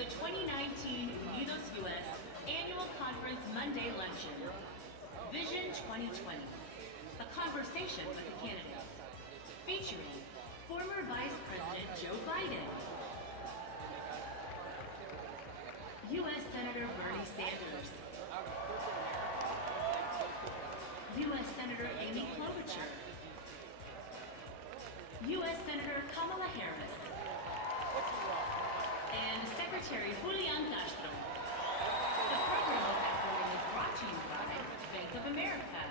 the 2019 UnidosUS Annual Conference Monday Luncheon, Vision 2020, a conversation with the candidates, featuring former Vice President Joe Biden, U.S. Senator Bernie Sanders, U.S. Senator Amy Klobuchar, U.S. Senator Kamala Harris, and Secretary Julian Castro. The program this afternoon is brought to you by Bank of America,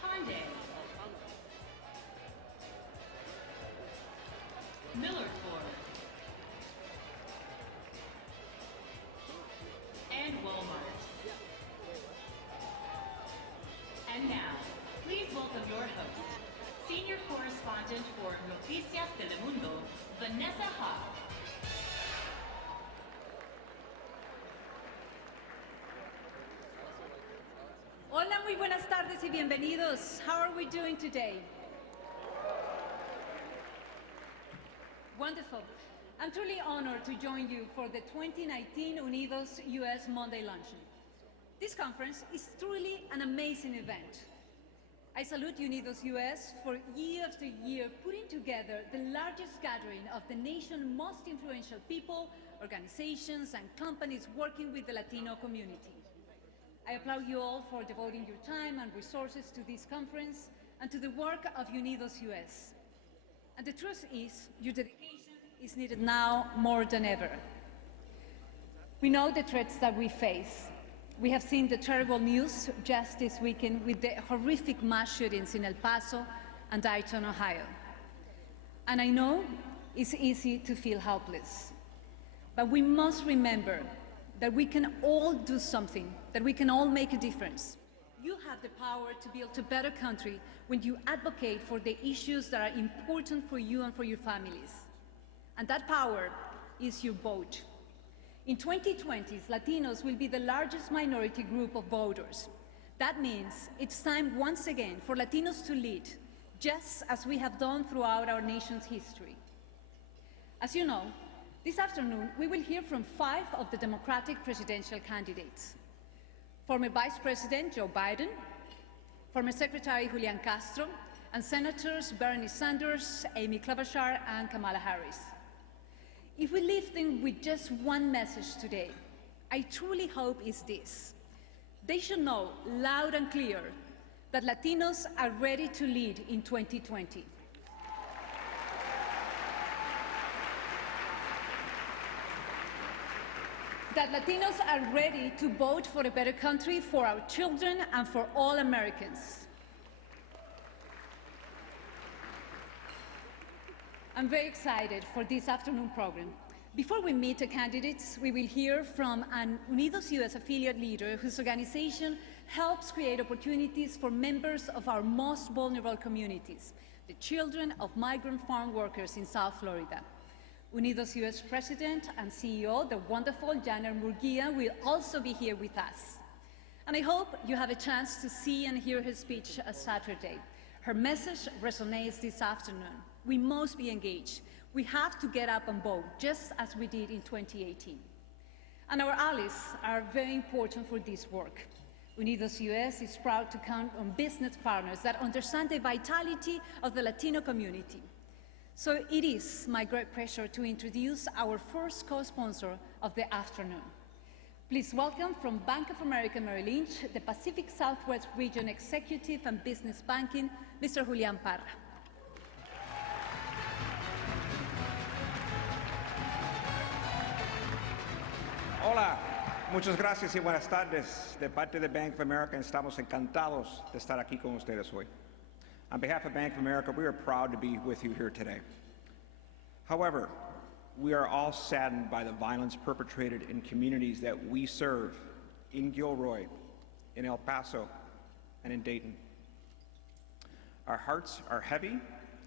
Hyundai, Miller Ford, and Walmart. And now, please welcome your host, Senior Correspondent for Noticias Telemundo, Vanessa Ha. Hola, muy buenas tardes y bienvenidos. How are we doing today? Wonderful. I'm truly honored to join you for the 2019 UnidosUS Monday Luncheon. This conference is truly an amazing event. I salute UnidosUS for year after year putting together the largest gathering of the nation's most influential people, organizations, and companies working with the Latino community. I applaud you all for devoting your time and resources to this conference and to the work of UnidosUS. And the truth is, your dedication is needed now more than ever. We know the threats that we face. We have seen the terrible news just this weekend with the horrific mass shootings in El Paso and Dayton, Ohio. And I know it's easy to feel helpless. But we must remember that we can all do something, that we can all make a difference. You have the power to build a better country when you advocate for the issues that are important for you and for your families. And that power is your vote. In 2020, Latinos will be the largest minority group of voters. That means it's time once again for Latinos to lead, just as we have done throughout our nation's history. As you know, this afternoon we will hear from 5 of the Democratic presidential candidates. Former Vice President Joe Biden, former Secretary Julian Castro, and Senators Bernie Sanders, Amy Klobuchar, and Kamala Harris. If we leave them with just one message today, I truly hope it's this. They should know loud and clear that Latinos are ready to lead in 2020. That Latinos are ready to vote for a better country for our children and for all Americans. I'm very excited for this afternoon program. Before we meet the candidates, we will hear from an UnidosUS affiliate leader whose organization helps create opportunities for members of our most vulnerable communities, the children of migrant farm workers in South Florida. UnidosUS President and CEO, the wonderful Janet Murguia, will also be here with us. And I hope you have a chance to see and hear her speech Saturday. Her message resonates this afternoon. We must be engaged. We have to get up and vote, just as we did in 2018. And our allies are very important for this work. UnidosUS is proud to count on business partners that understand the vitality of the Latino community. So it is my great pleasure to introduce our first co-sponsor of the afternoon. Please welcome from Bank of America Merrill Lynch, the Pacific Southwest Region Executive and Business Banking, Mr. Julian Parra. Hola, muchas gracias y buenas tardes. De parte de Bank of America, estamos encantados de estar aquí con ustedes hoy. On behalf of Bank of America, we are proud to be with you here today. However, we are all saddened by the violence perpetrated in communities that we serve in Gilroy, in El Paso, and in Dayton. Our hearts are heavy,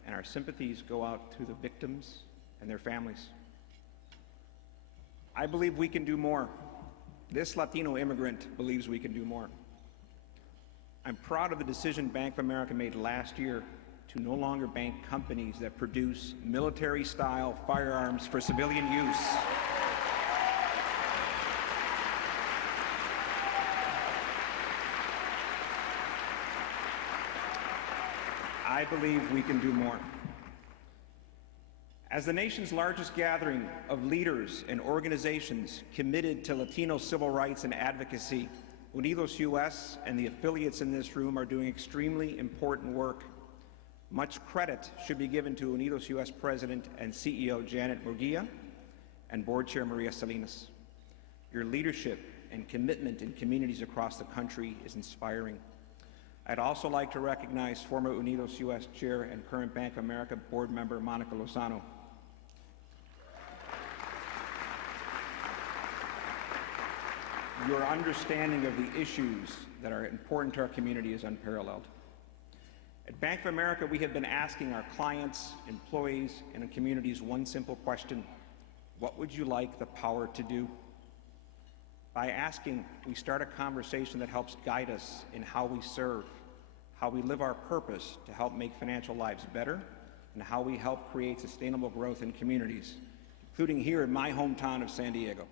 and our sympathies go out to the victims and their families. I believe we can do more. This Latino immigrant believes we can do more. I'm proud of the decision Bank of America made last year to no longer bank companies that produce military-style firearms for civilian use. I believe we can do more. As the nation's largest gathering of leaders and organizations committed to Latino civil rights and advocacy, UnidosUS and the affiliates in this room are doing extremely important work. Much credit should be given to UnidosUS President and CEO Janet Murguia and Board Chair Maria Salinas. Your leadership and commitment in communities across the country is inspiring. I'd also like to recognize former UnidosUS Chair and current Bank of America Board Member Monica Lozano. Your understanding of the issues that are important to our community is unparalleled. At Bank of America, we have been asking our clients, employees, and communities one simple question: what would you like the power to do? By asking, we start a conversation that helps guide us in how we serve, how we live our purpose to help make financial lives better, and how we help create sustainable growth in communities, including here in my hometown of San Diego.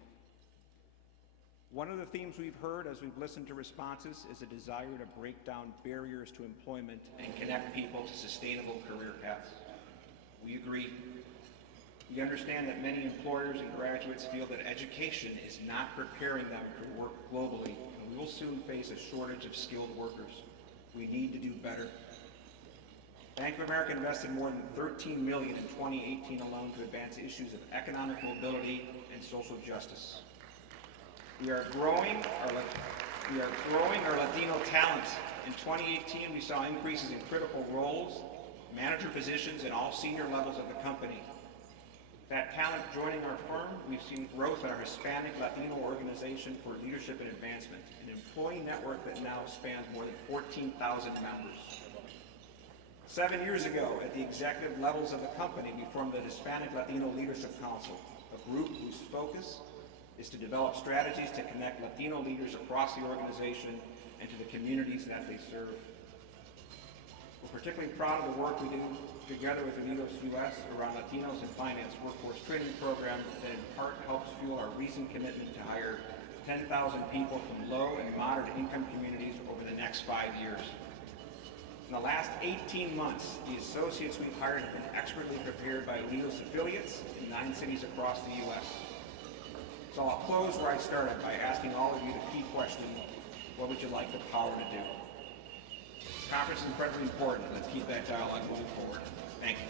One of the themes we've heard as we've listened to responses is a desire to break down barriers to employment and connect people to sustainable career paths. We agree. We understand that many employers and graduates feel that education is not preparing them for work globally, and we will soon face a shortage of skilled workers. We need to do better. Bank of America invested more than $13 million in 2018 alone to advance issues of economic mobility and social justice. We are growing our Latino talent. In 2018, we saw increases in critical roles, manager positions, and all senior levels of the company. That talent joining our firm, we've seen growth in our Hispanic Latino Organization for Leadership and Advancement, an employee network that now spans more than 14,000 members. 7 years ago, at the executive levels of the company, we formed the Hispanic Latino Leadership Council, a group whose focus is to develop strategies to connect Latino leaders across the organization and to the communities that they serve. We're particularly proud of the work we do together with UnidosUS around Latinos in Finance workforce training program that in part helps fuel our recent commitment to hire 10,000 people from low and moderate income communities over the next 5 years. In the last 18 months, the associates we've hired have been expertly prepared by Unidos affiliates in 9 cities across the U.S. So I'll close where I started by asking all of you the key question: what would you like the power to do? This conference is incredibly important. Let's keep that dialogue moving forward. Thank you.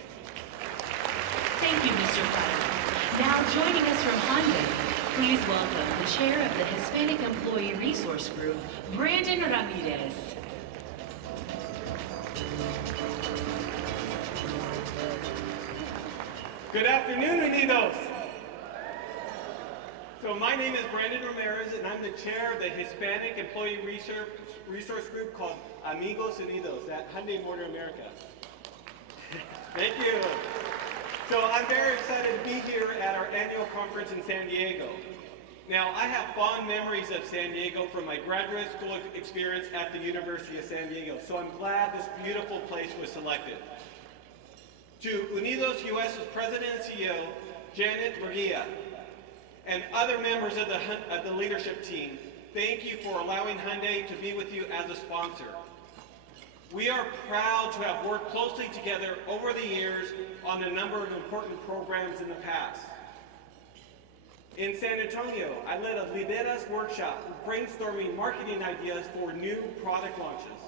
Thank you, Mr. Prado. Now joining us from Honda, please welcome the chair of the Hispanic Employee Resource Group, Brandon Ramirez. Good afternoon, Unidos. So my name is Brandon Ramirez, and I'm the chair of the Hispanic Employee Resource Group called Amigos Unidos at Hyundai Motor America. Thank you. So I'm very excited to be here at our annual conference in San Diego. Now, I have fond memories of San Diego from my graduate school experience at the University of San Diego, so I'm glad this beautiful place was selected. To UnidosUS's President and CEO, Janet Murguia, and other members of the leadership team, thank you for allowing Hyundai to be with you as a sponsor. We are proud to have worked closely together over the years on a number of important programs in the past. In San Antonio, I led a Lideras workshop brainstorming marketing ideas for new product launches.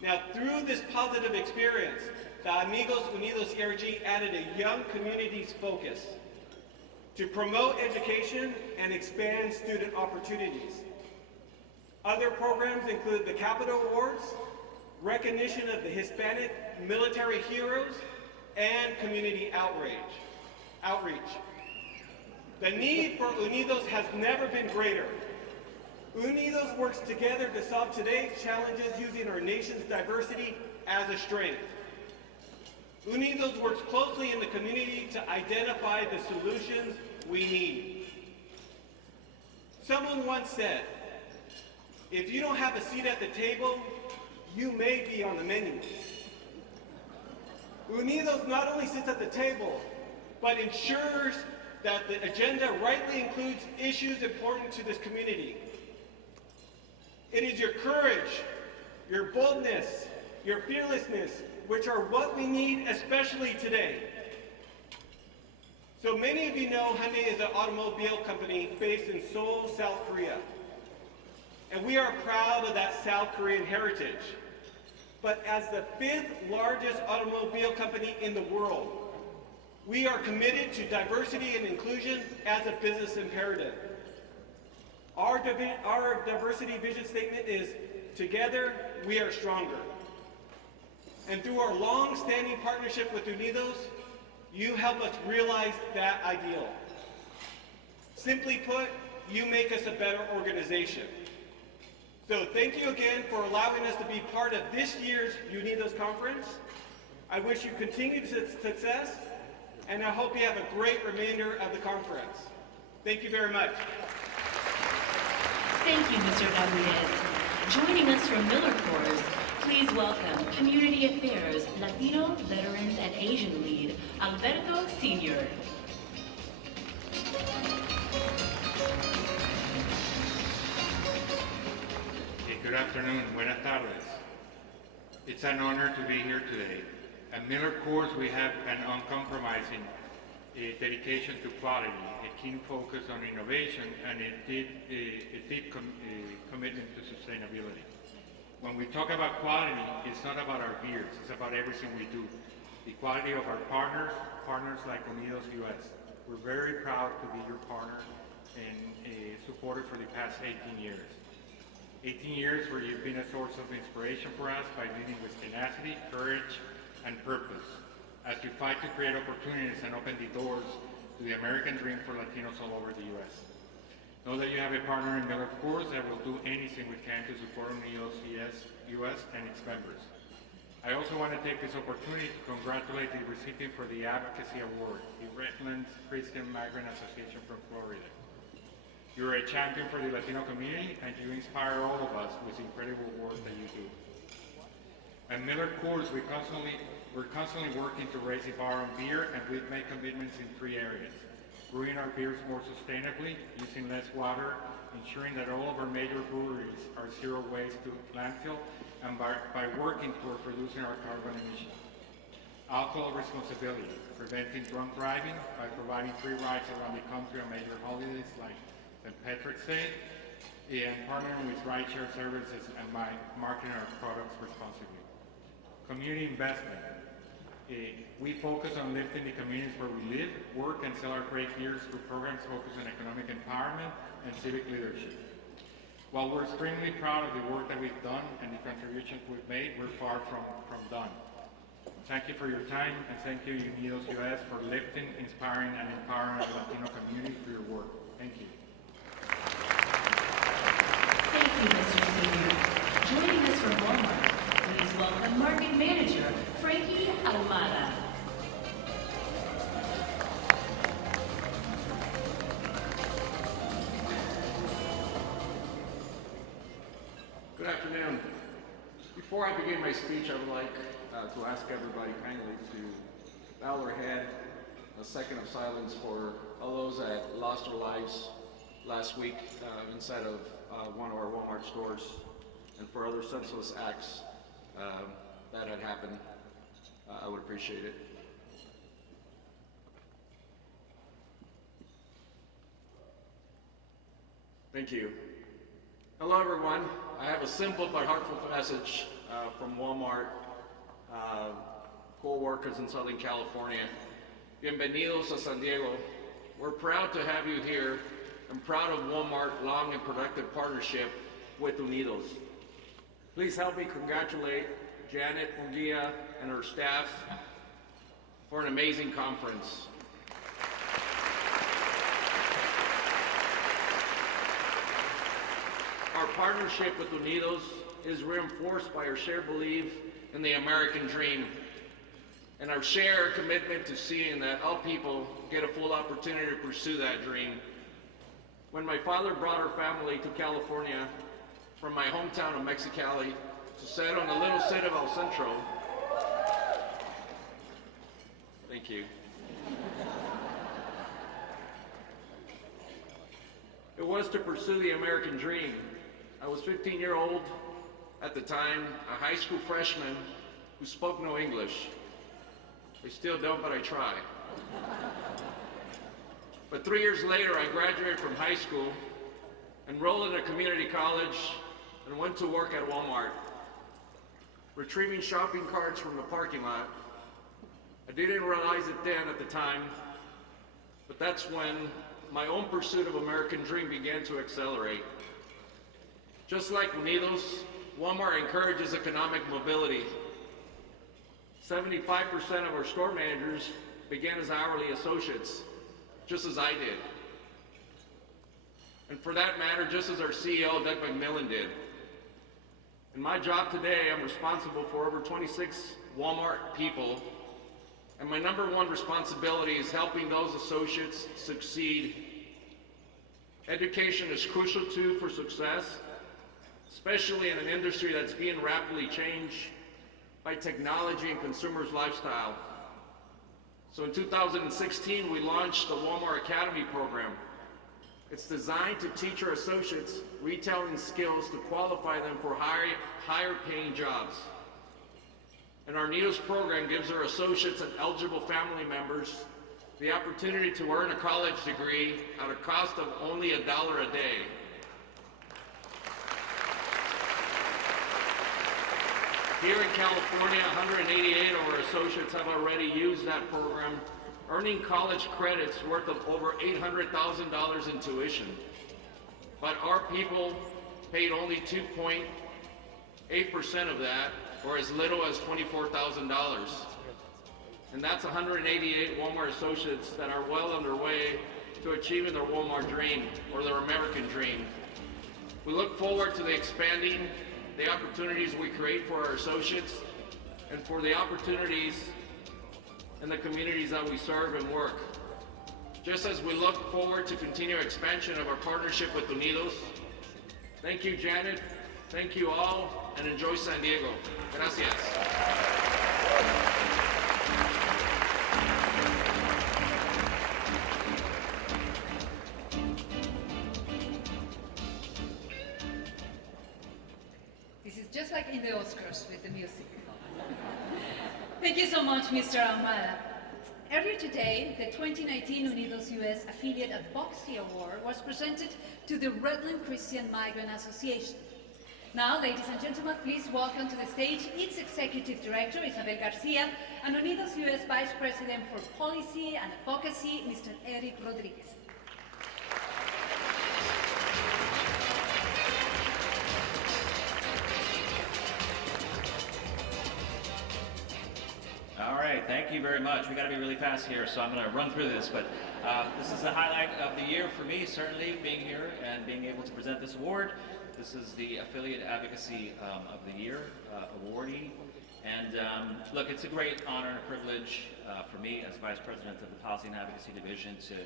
Now, through this positive experience, the Amigos Unidos ERG added a young communities focus to promote education and expand student opportunities. Other programs include the Capital Awards, recognition of the Hispanic military heroes, and community outreach. The need for Unidos has never been greater. Unidos works together to solve today's challenges using our nation's diversity as a strength. Unidos works closely in the community to identify the solutions we need. Someone once said, if you don't have a seat at the table, you may be on the menu. Unidos not only sits at the table, but ensures that the agenda rightly includes issues important to this community. It is your courage, your boldness, your fearlessness, which are what we need especially today. So many of you know Hyundai is an automobile company based in Seoul, South Korea. And we are proud of that South Korean heritage. But as the 5th largest automobile company in the world, we are committed to diversity and inclusion as a business imperative. Our diversity vision statement is, together we are stronger. And through our long-standing partnership with Unidos, you help us realize that ideal. Simply put, you make us a better organization. So thank you again for allowing us to be part of this year's Unidos conference. I wish you continued success, and I hope you have a great remainder of the conference. Thank you very much. Thank you, Mr. Ramirez. Joining us from Miller Coors, please welcome Community Affairs, Latino, Veterans, and Asian Lead, Alberto Sr. Good afternoon, buenas tardes. It's an honor to be here today. At Miller Coors, we have an uncompromising dedication to quality, a keen focus on innovation, and a deep commitment to sustainability. When we talk about quality, it's not about our beers, it's about everything we do. The quality of our partners like UnidosUS. We're very proud to be your partner and supporter for the past 18 years. 18 years where you've been a source of inspiration for us by leading with tenacity, courage, and purpose as you fight to create opportunities and open the doors to the American dream for Latinos all over the U.S. Know that you have a partner in Miller Coors that will do anything we can to support UnidosUS and its members. I also want to take this opportunity to congratulate the recipient for the Advocacy Award, the Redlands Christian Migrant Association from Florida. You're a champion for the Latino community, and you inspire all of us with the incredible work that you do. At Miller Coors, we're constantly working to raise the bar on beer, and we've made commitments in 3 areas. Brewing our beers more sustainably, using less water, ensuring that all of our major breweries are zero waste to landfill, and by working toward reducing our carbon emissions. Alcohol responsibility, preventing drunk driving by providing free rides around the country on major holidays like St. Patrick's Day, and partnering with rideshare services and by marketing our products responsibly. Community investment. We focus on lifting the communities where we live, work, and sell our great beers through programs focused on economic empowerment and civic leadership. While we're extremely proud of the work that we've done and the contributions we've made, we're far from done. Thank you for your time, and thank you, UnidosUS, for lifting, inspiring, and empowering the Latino community through your work. Thank you. Thank you, Mr. Senior. Joining us from Walmart, please welcome Market Manager, Frankie Almada. Good afternoon. Before I begin my speech, I would like to ask everybody kindly to bow their head, a second of silence for all those that lost their lives last week inside of one of our Walmart stores, and for other senseless acts that had happened. I would appreciate it. Thank you. Hello everyone. I have a simple but heartfelt message from Walmart co-workers in Southern California. Bienvenidos a San Diego. We're proud to have you here and proud of Walmart's long and productive partnership with Unidos. Please help me congratulate Janet Munguia and her staff for an amazing conference. Our partnership with Unidos is reinforced by our shared belief in the American dream and our shared commitment to seeing that all people get a full opportunity to pursue that dream. When my father brought our family to California from my hometown of Mexicali to settle in the little city of El Centro, Thank you. It was to pursue the American dream. I was 15-year-old at the time, a high school freshman who spoke no English. I still don't, but I try. But 3 years later, I graduated from high school, enrolled in a community college, and went to work at Walmart, retrieving shopping carts from the parking lot. I didn't realize it then at the time, but that's when my own pursuit of American dream began to accelerate. Just like Unidos, Walmart encourages economic mobility. 75% of our store managers began as hourly associates, just as I did. And for that matter, just as our CEO, Doug McMillan, did. In my job today, I'm responsible for over 26 Walmart people, and my number one responsibility is helping those associates succeed. Education is crucial too for success, especially in an industry that's being rapidly changed by technology and consumers' lifestyle. So in 2016, we launched the Walmart Academy program. It's designed to teach our associates retailing skills to qualify them for higher paying jobs. And our Unidos program gives our associates and eligible family members the opportunity to earn a college degree at a cost of only $1 a day. Here in California, 188 of our associates have already used that program, earning college credits worth of over $800,000 in tuition. But our people paid only 2.8% of that, or as little as $24,000. And that's 188 Walmart associates that are well underway to achieving their Walmart dream, or their American dream. We look forward to expanding the opportunities we create for our associates and for the opportunities in the communities that we serve and work. Just as we look forward to continued expansion of our partnership with Unidos. Thank you, Janet. Thank you all, and enjoy San Diego. Gracias. This is just like in the Oscars with the music. Thank you so much, Mr. Ahumada. Earlier today, the 2019 UnidosUS Affiliate Advocacy Award was presented to the Redland Christian Migrant Association. Now, ladies and gentlemen, please welcome to the stage its Executive Director, Isabel Garcia, and UnidosUS Vice President for Policy and Advocacy, Mr. Eric Rodriguez. All right, thank you very much. We got to be really fast here, so I'm going to run through this, but this is the highlight of the year for me, certainly, being here and being able to present this award. This is the Affiliate Advocacy of the Year awardee, and look, it's a great honor and a privilege for me as Vice President of the Policy and Advocacy Division to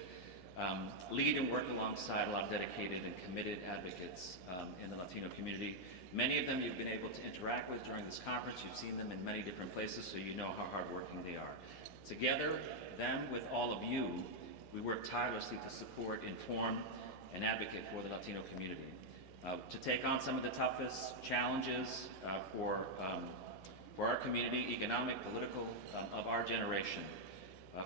lead and work alongside a lot of dedicated and committed advocates in the Latino community. Many of them you've been able to interact with during this conference. You've seen them in many different places, so you know how hardworking they are. Together, them with all of you, we work tirelessly to support, inform, and advocate for the Latino community. To take on some of the toughest challenges for our community, economic, political, of our generation.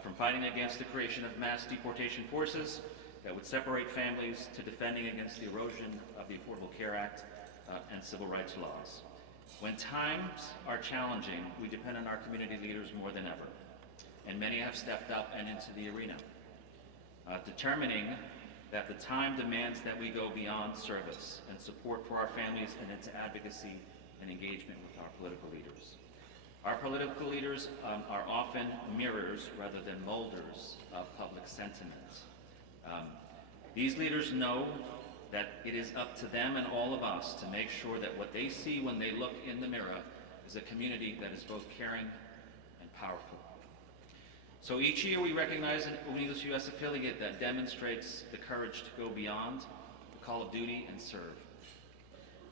From fighting against the creation of mass deportation forces that would separate families to defending against the erosion of the Affordable Care Act and civil rights laws. When times are challenging, we depend on our community leaders more than ever, and many have stepped up and into the arena, determining that the time demands that we go beyond service and support for our families and into advocacy and engagement with our political leaders. Our political leaders are often mirrors rather than molders of public sentiment. These leaders know that it is up to them and all of us to make sure that what they see when they look in the mirror is a community that is both caring and powerful. So each year we recognize an UnidosUS affiliate that demonstrates the courage to go beyond the call of duty and serve.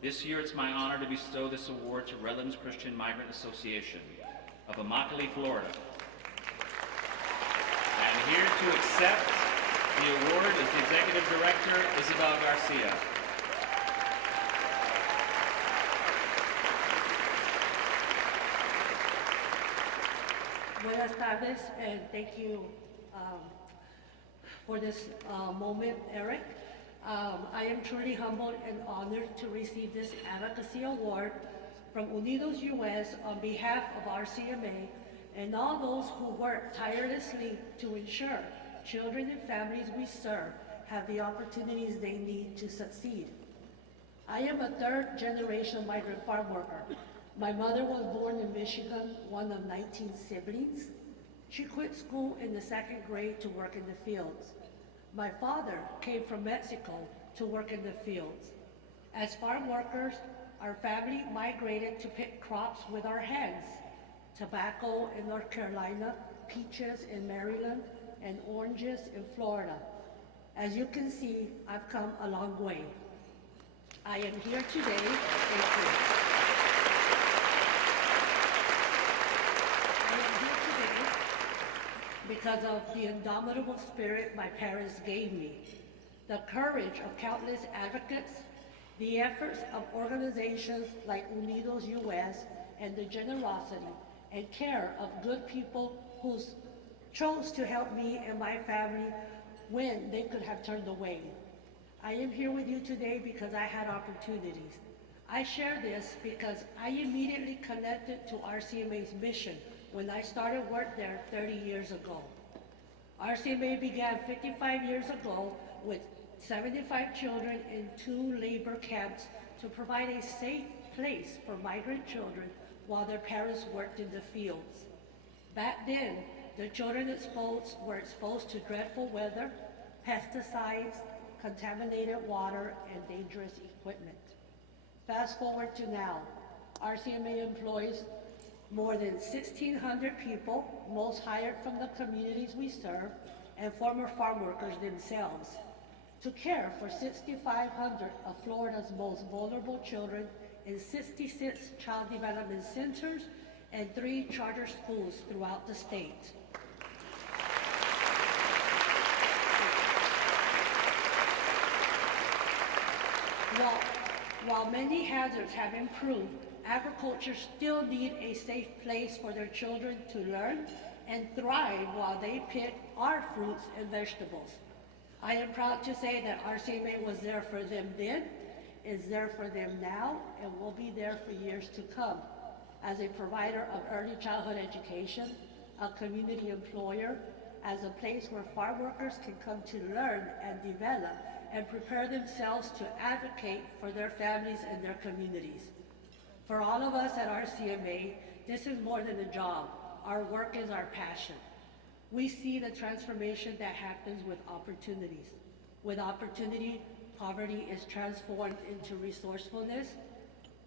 This year it's my honor to bestow this award to Redlands Christian Migrant Association of Immokalee, Florida. to accept the award is the Executive Director, Isabel Garcia. Buenas tardes, and thank you for this moment, Eric. I am truly humbled and honored to receive this advocacy award from UnidosUS on behalf of RCMA and all those who work tirelessly to ensure children and families we serve have the opportunities they need to succeed. I am a third-generation migrant farm worker. My mother was born in Michigan, one of 19 siblings. She quit school in the 2nd grade to work in the fields. My father came from Mexico to work in the fields. As farm workers, our family migrated to pick crops with our hands: tobacco in North Carolina, peaches in Maryland, and oranges in Florida. As you can see, I've come a long way. I am here today, thank you. I am here today because of the indomitable spirit my parents gave me, the courage of countless advocates, the efforts of organizations like UnidosUS, and the generosity and care of good people who chose to help me and my family when they could have turned away. I am here with you today because I had opportunities. I share this because I immediately connected to RCMA's mission when I started work there 30 years ago. RCMA began 55 years ago with 75 children in 2 labor camps to provide a safe place for migrant children while their parents worked in the fields. Back then, the children were exposed to dreadful weather, pesticides, contaminated water, and dangerous equipment. Fast forward to now, RCMA employs more than 1,600 people, most hired from the communities we serve, and former farm workers themselves, to care for 6,500 of Florida's most vulnerable children in 66 child development centers and 3 charter schools throughout the state. While many hazards have improved, agriculture still needs a safe place for their children to learn and thrive while they pick our fruits and vegetables. I am proud to say that RCMA was there for them then, is there for them now, and will be there for years to come. As a provider of early childhood education, a community employer, as a place where farm workers can come to learn and develop and prepare themselves to advocate for their families and their communities. For all of us at RCMA, this is more than a job. Our work is our passion. We see the transformation that happens with opportunities. With opportunity, poverty is transformed into resourcefulness,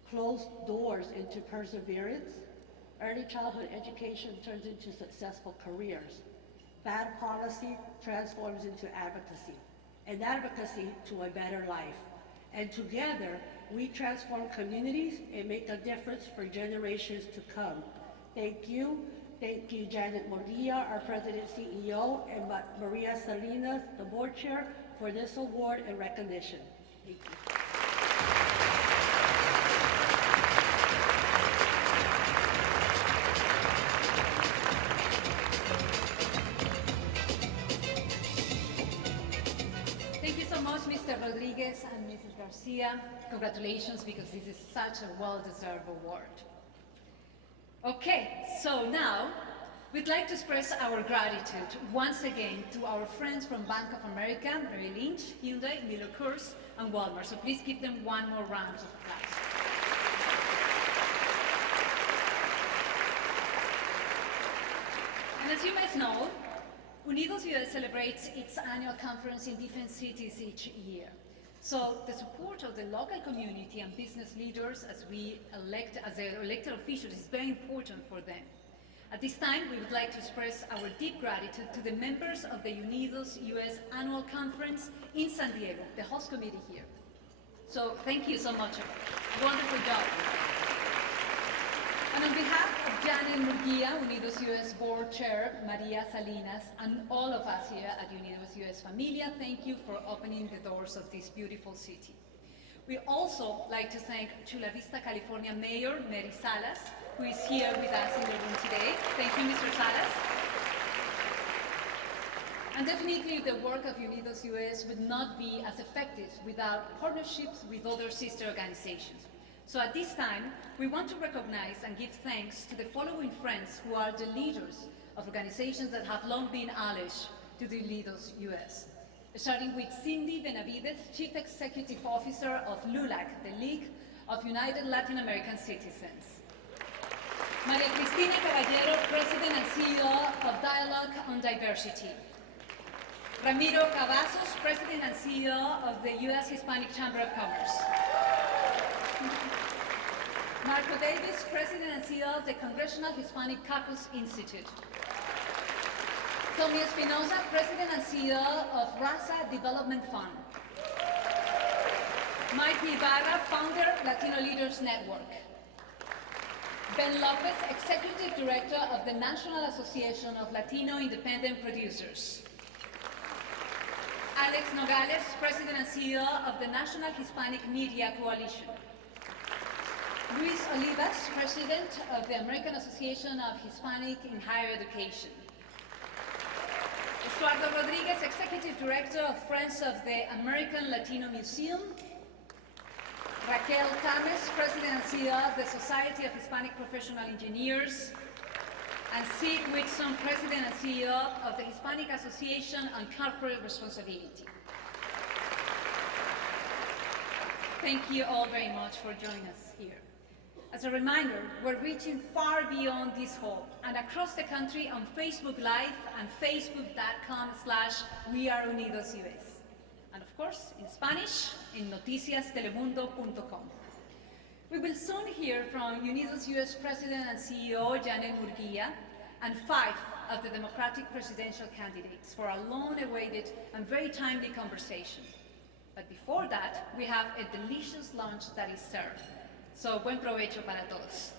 closed doors into perseverance, early childhood education turns into successful careers, bad policy transforms into advocacy, and advocacy to a better life. And together, we transform communities and make a difference for generations to come. Thank you. Thank you, Janet Murguia, our President CEO, and Maria Salinas, the Board Chair, for this award and recognition. Thank you. Thank you so much, Mr. Rodriguez and Mrs. Garcia. Congratulations, because this is such a well-deserved award. Okay, so now we'd like to express our gratitude once again to our friends from Bank of America, Merrill Lynch, Hyundai, Miller Coors, and Walmart. So please give them one more round of applause. And as you might know, UnidosUS celebrates its annual conference in different cities each year. So the support of the local community and business leaders as their elected officials is very important for them. At this time, we would like to express our deep gratitude to the members of the UnidosUS Annual Conference in San Diego, the host committee here. So thank you so much. Wonderful job. And on behalf of Janet Murguia, UnidosUS Board Chair, Maria Salinas, and all of us here at UnidosUS Familia, thank you for opening the doors of this beautiful city. We also like to thank Chula Vista, California Mayor Mary Salas, who is here with us in the room today. Thank you, Mr. Salas. And definitely the work of UnidosUS would not be as effective without partnerships with other sister organizations. So at this time, we want to recognize and give thanks to the following friends who are the leaders of organizations that have long been allies to the UnidosUS. Starting with Cindy Benavides, Chief Executive Officer of LULAC, the League of United Latin American Citizens. Maria Cristina Caballero, President and CEO of Dialogue on Diversity. Ramiro Cavazos, President and CEO of the U.S. Hispanic Chamber of Commerce. Marco Davis, President and CEO of the Congressional Hispanic Caucus Institute. Tommy Espinosa, President and CEO of RASA Development Fund. Mike Ibarra, founder, Latino Leaders Network. Ben Lopez, Executive Director of the National Association of Latino Independent Producers. Alex Nogales, President and CEO of the National Hispanic Media Coalition. Luis Olivas, President of the American Association of Hispanic in Higher Education. Eduardo Rodriguez, Executive Director of Friends of the American Latino Museum. Raquel Tames, President and CEO of the Society of Hispanic Professional Engineers. And Sid Whitson, President and CEO of the Hispanic Association on Corporate Responsibility. Thank you all very much for joining us here. As a reminder, we're reaching far beyond this hall and across the country on Facebook Live and facebook.com/weareunidosUS. And of course, in Spanish, in noticiastelemundo.com. We will soon hear from UnidosUS President and CEO Janet Murguia and 5 of the Democratic presidential candidates for a long-awaited and very timely conversation. But before that, we have a delicious lunch that is served. So, buen provecho para todos.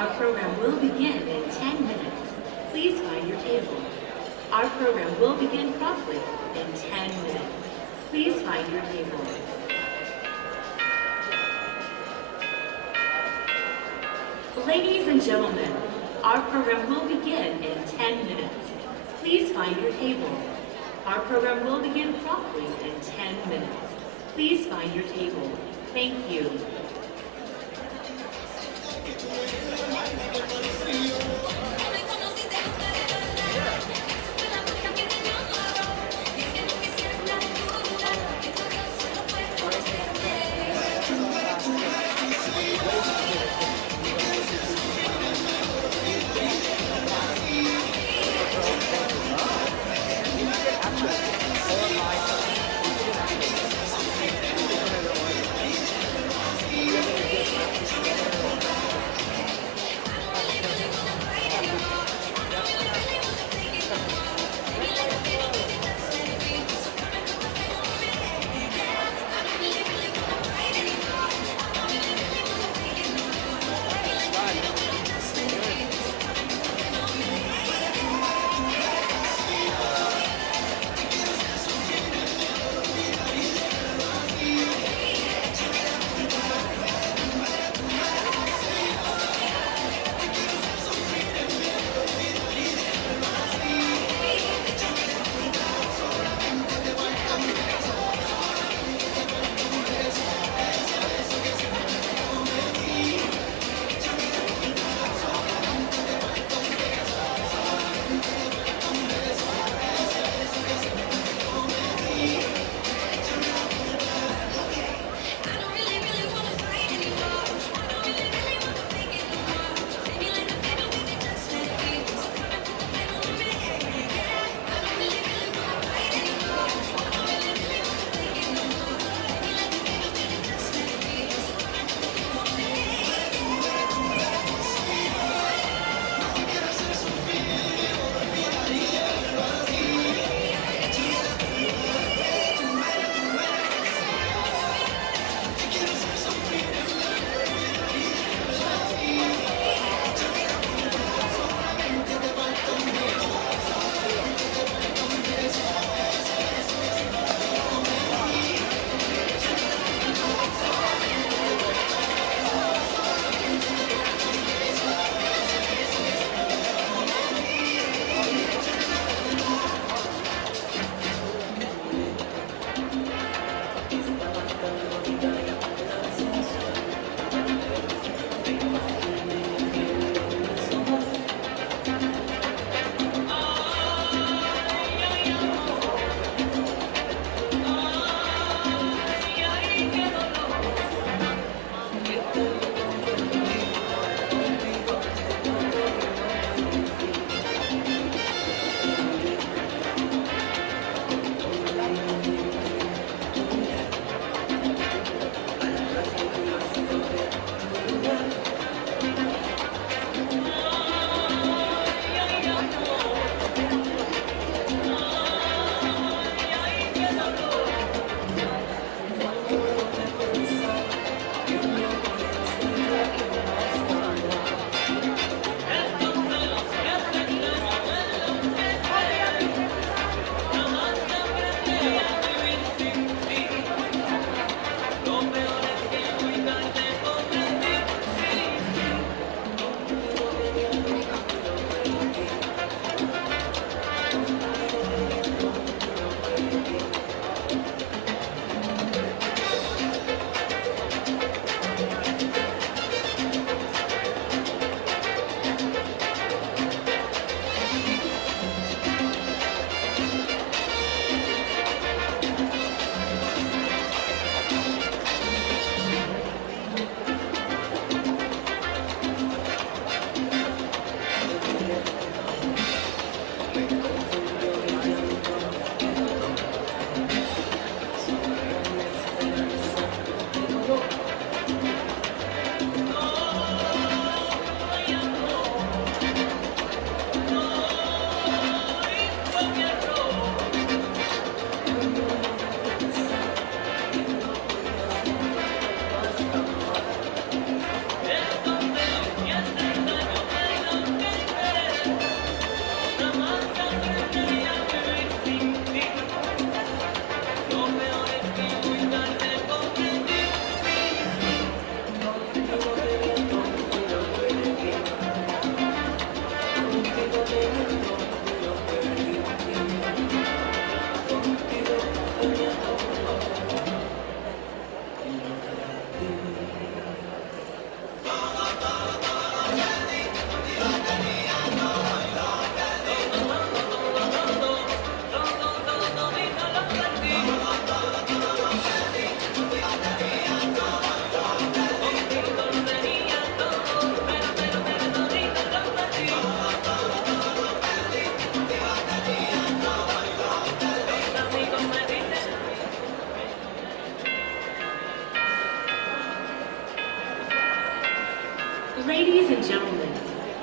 Our program will begin in 10 minutes. Please find your table. Our program will begin promptly in 10 minutes. Please find your table. Ladies and gentlemen, our program will begin in 10 minutes. Please find your table. Our program will begin promptly in 10 minutes. Please find your table. Thank you.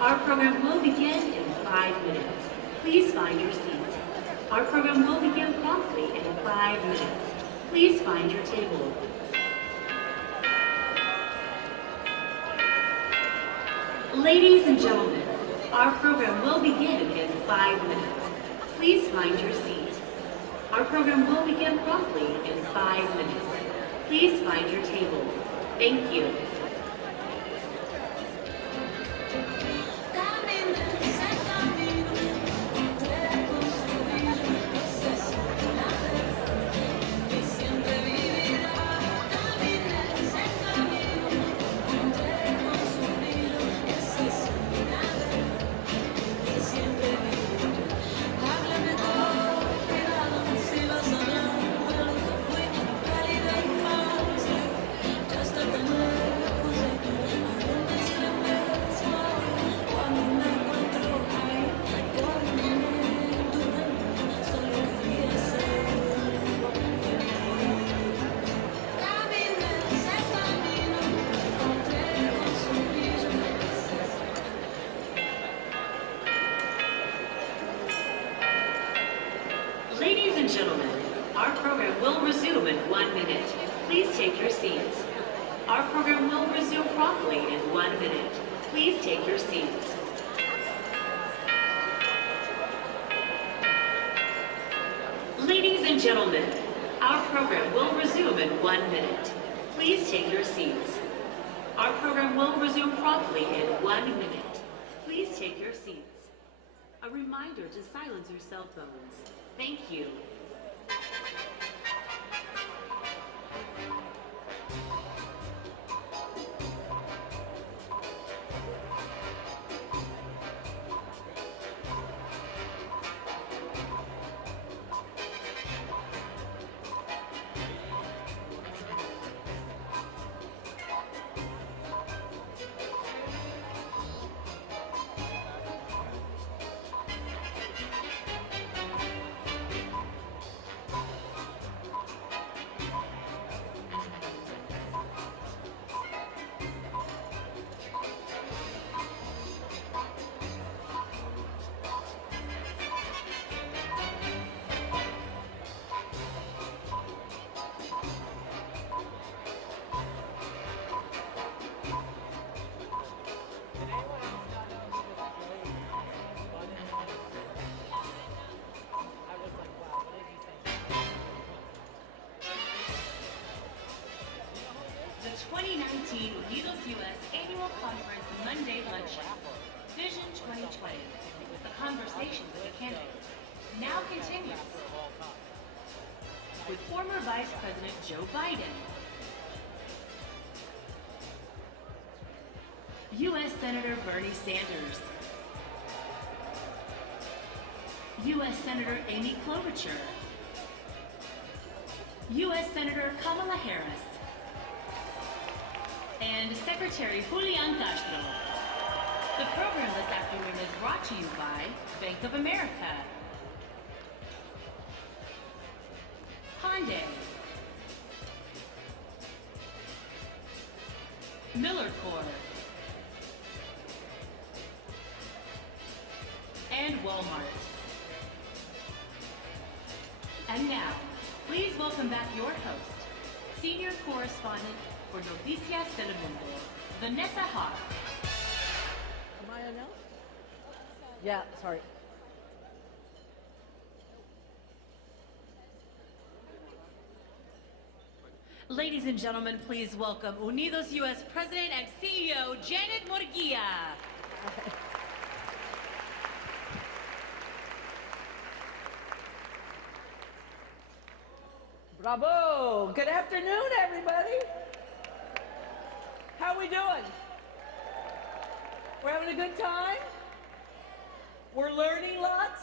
Our program will begin in 5 minutes. Please find your seat. Our program will begin promptly in 5 minutes. Please find your table. Ladies and gentlemen, our program will begin in 5 minutes. Please find your seat. Our program will begin promptly in 5 minutes. Please find your table. Thank you. Ladies and gentlemen, our program will resume in 1 minute. Please take your seats. Our program will resume promptly in 1 minute. Please take your seats. Ladies and gentlemen, our program will resume in 1 minute. Please take your seats. Our program will resume promptly in 1 minute. Please take your seats. A reminder to silence your cell phones. Thank you. The 2019 UnidosUS Annual Conference Monday Luncheon, Vision 2020, the conversation with the candidates, now continues with former Vice President Joe Biden, U.S. Senator Bernie Sanders, U.S. Senator Amy Klobuchar, U.S. Senator Kamala Harris, and Secretary Julian Castro. The program this afternoon is brought to you by Bank of America, Hyundai, Miller Corp, and Walmart. And now, please welcome back your host, Senior Correspondent for Noticias Telemundo, Vanessa Hawk. Am I announced? Yeah, sorry. Ladies and gentlemen, please welcome UnidosUS President and CEO, Janet Murguia. Bravo! Good afternoon, everybody. How we doing? We're having a good time? We're learning lots?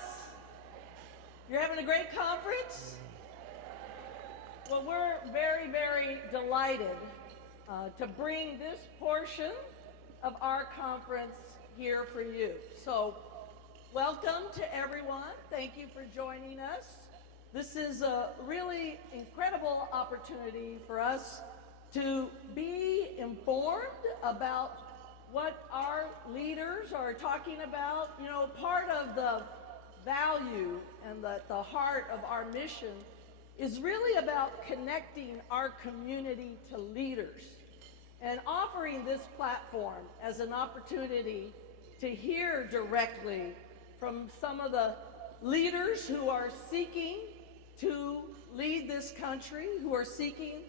You're having a great conference? Well, we're very, very delighted to bring this portion of our conference here for you. So, welcome to everyone. Thank you for joining us. This is a really incredible opportunity for us to be informed about what our leaders are talking about. You know, part of the value and the heart of our mission is really about connecting our community to leaders and offering this platform as an opportunity to hear directly from some of the leaders who are seeking to lead this country, who are seeking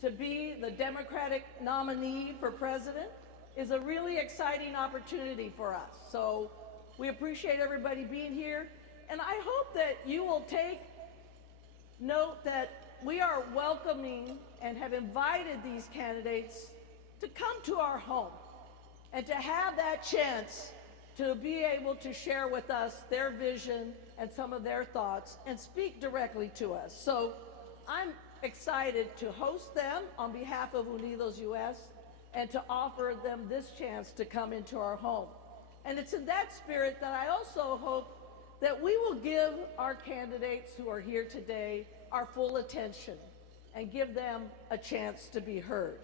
to be the Democratic nominee for president, is a really exciting opportunity for us. So we appreciate everybody being here, and I hope that you will take note that we are welcoming and have invited these candidates to come to our home and to have that chance to be able to share with us their vision and some of their thoughts and speak directly to us. So I'm excited to host them on behalf of UnidosUS and to offer them this chance to come into our home. And it's in that spirit that I also hope that we will give our candidates who are here today our full attention and give them a chance to be heard.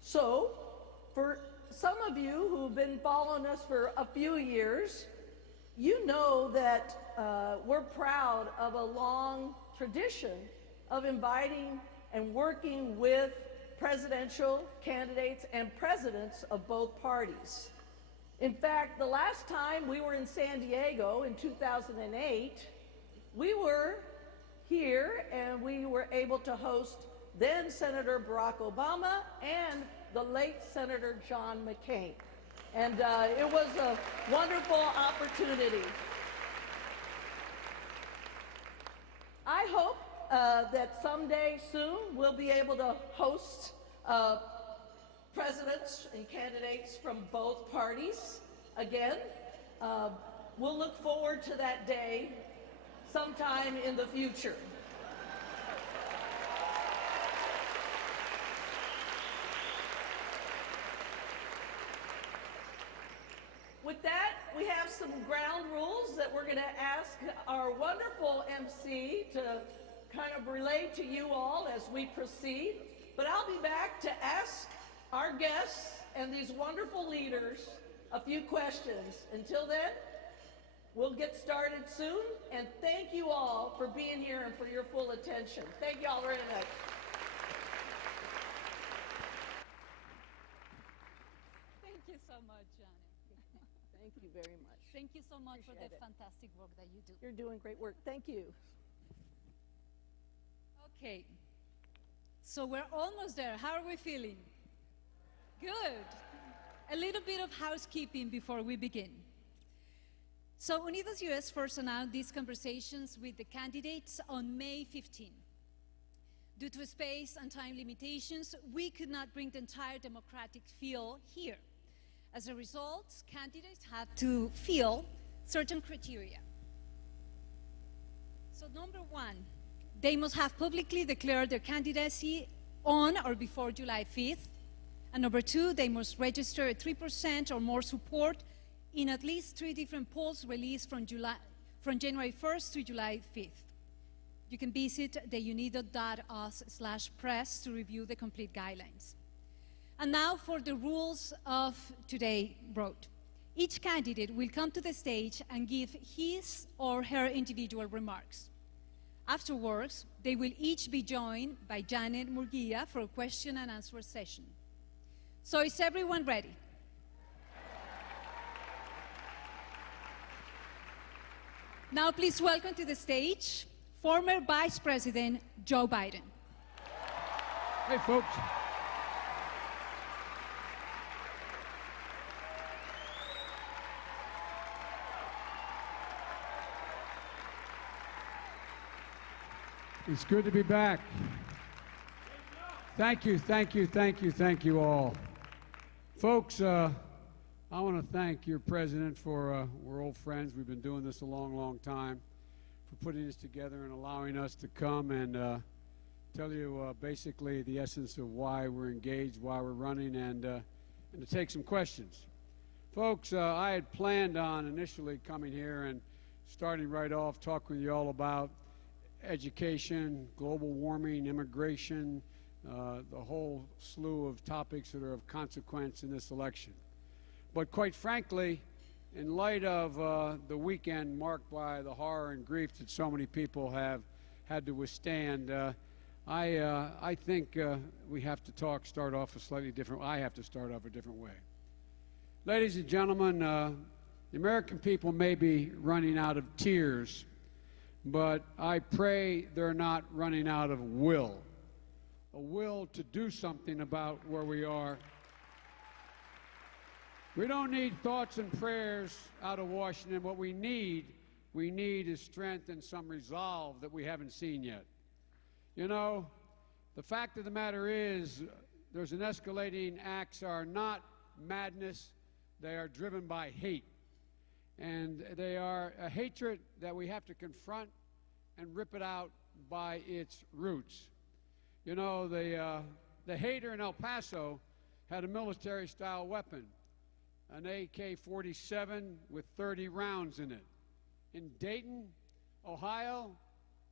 So, for some of you who've been following us for a few years, you know that we're proud of a long tradition of inviting and working with presidential candidates and presidents of both parties. In fact, the last time we were in San Diego in 2008, we were here and we were able to host then Senator Barack Obama and the late Senator John McCain. And it was a wonderful opportunity. I hope that someday soon we'll be able to host presidents and candidates from both parties again. We'll look forward to that day sometime in the future. With that, we have some ground rules that we're going to ask our wonderful MC to kind of relay to you all as we proceed. But I'll be back to ask our guests and these wonderful leaders a few questions. Until then, we'll get started soon. And thank you all for being here and for your full attention. Thank you all very much. Thank you so much, Janet. Thank you very much. Thank you so much for the Appreciate it. fantastic work that you do. You're doing great work. Thank you. Okay, so we're almost there. How are we feeling? Good. A little bit of housekeeping before we begin. So UnidosUS first announced these conversations with the candidates on May 15. Due to space and time limitations, we could not bring the entire democratic feel here. As a result, candidates had to fill certain criteria. So number one, they must have publicly declared their candidacy on or before July 5th. And number two, they must register at 3% or more support in at least 3 different polls released from January 1st to July 5th. You can visit the unido.us/press to review the complete guidelines. And now for the rules of today's vote. Each candidate will come to the stage and give his or her individual remarks. Afterwards, they will each be joined by Janet Murguia for a question and answer session. So is everyone ready? Now please welcome to the stage former Vice President Joe Biden. Hey folks. It's good to be back. Thank you, thank you, thank you, thank you all. Folks, I want to thank your president for, we're old friends, we've been doing this a long, long time, for putting this together and allowing us to come and tell you basically the essence of why we're engaged, why we're running, and to take some questions. Folks, I had planned on initially coming here and starting right off talking with you all about education, global warming, immigration, the whole slew of topics that are of consequence in this election. But quite frankly, in light of the weekend marked by the horror and grief that so many people have had to withstand, I think we have to start off a slightly different. I have to start off a different way. Ladies and gentlemen, the American people may be running out of tears, but I pray they're not running out of will. A will to do something about where we are. We don't need thoughts and prayers out of Washington. What we need is strength and some resolve that we haven't seen yet. You know, the fact of the matter is, there's an escalating acts are not madness. They are driven by hate. And they are a hatred that we have to confront and rip it out by its roots. You know, the hater in El Paso had a military-style weapon, an AK-47 with 30 rounds in it. In Dayton, Ohio,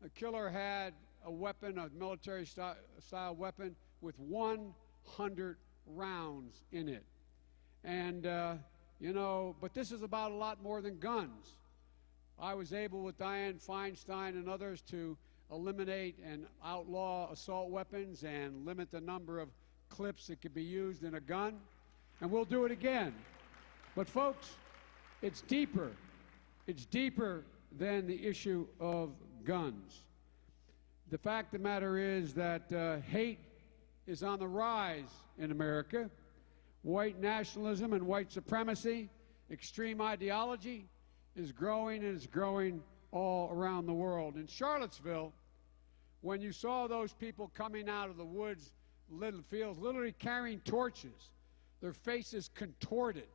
the killer had a weapon, a military-style weapon with 100 rounds in it. And, you know, but this is about a lot more than guns. I was able, with Dianne Feinstein and others, to eliminate and outlaw assault weapons and limit the number of clips that could be used in a gun. And we'll do it again. But, folks, it's deeper. It's deeper than the issue of guns. The fact of the matter is that hate is on the rise in America. White nationalism and white supremacy, extreme ideology is growing, and it's growing all around the world. In Charlottesville, when you saw those people coming out of the woods, little fields, literally carrying torches, their faces contorted,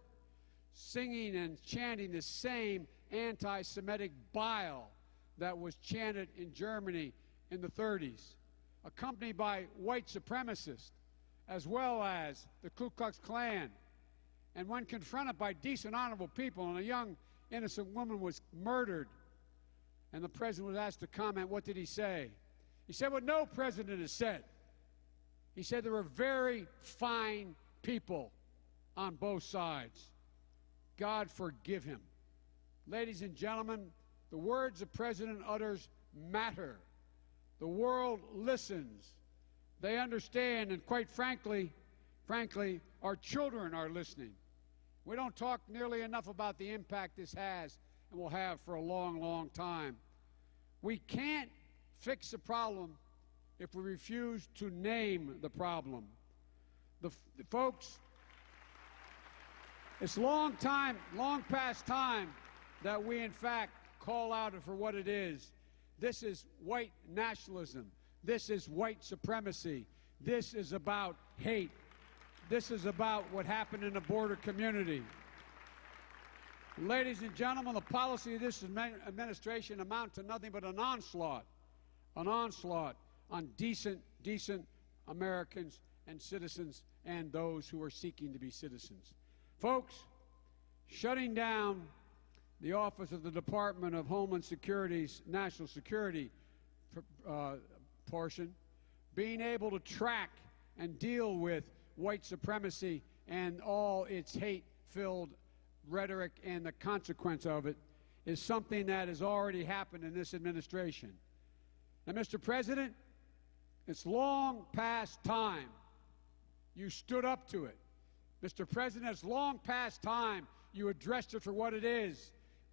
singing and chanting the same anti-Semitic bile that was chanted in Germany in the 30s, accompanied by white supremacists, as well as the Ku Klux Klan. And when confronted by decent, honorable people, and a young, innocent woman was murdered, and the president was asked to comment, what did he say? He said what no president has said. He said there were very fine people on both sides. God forgive him. Ladies and gentlemen, the words the president utters matter. The world listens. They understand, and quite frankly, our children are listening. We don't talk nearly enough about the impact this has and will have for a long, long time. We can't fix the problem if we refuse to name the problem. Folks, it's long past time that we, in fact, call out for what it is. This is white nationalism. This is white supremacy. This is about hate. This is about what happened in the border community. Ladies and gentlemen, the policy of this administration amounts to nothing but an onslaught on decent Americans and citizens and those who are seeking to be citizens. Folks, shutting down the office of the Department of Homeland Security's National Security portion, being able to track and deal with white supremacy and all its hate-filled rhetoric and the consequence of it is something that has already happened in this administration. Now, Mr. President, it's long past time you stood up to it. Mr. President, it's long past time you addressed it for what it is.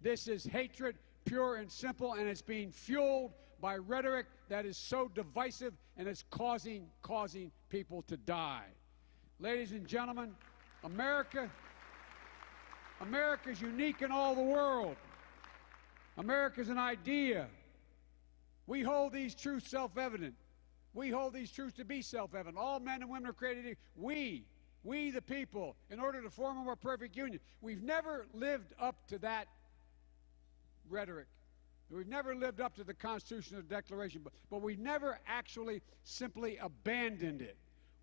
This is hatred, pure and simple, and it's being fueled by rhetoric that is so divisive and is causing people to die. Ladies and gentlemen, America is unique in all the world. America is an idea. We hold these truths self-evident. We hold these truths to be self-evident. All men and women are created equal. We the people, in order to form a more perfect union. We've never lived up to that rhetoric. We've never lived up to the Constitutional Declaration, but we've never actually simply abandoned it,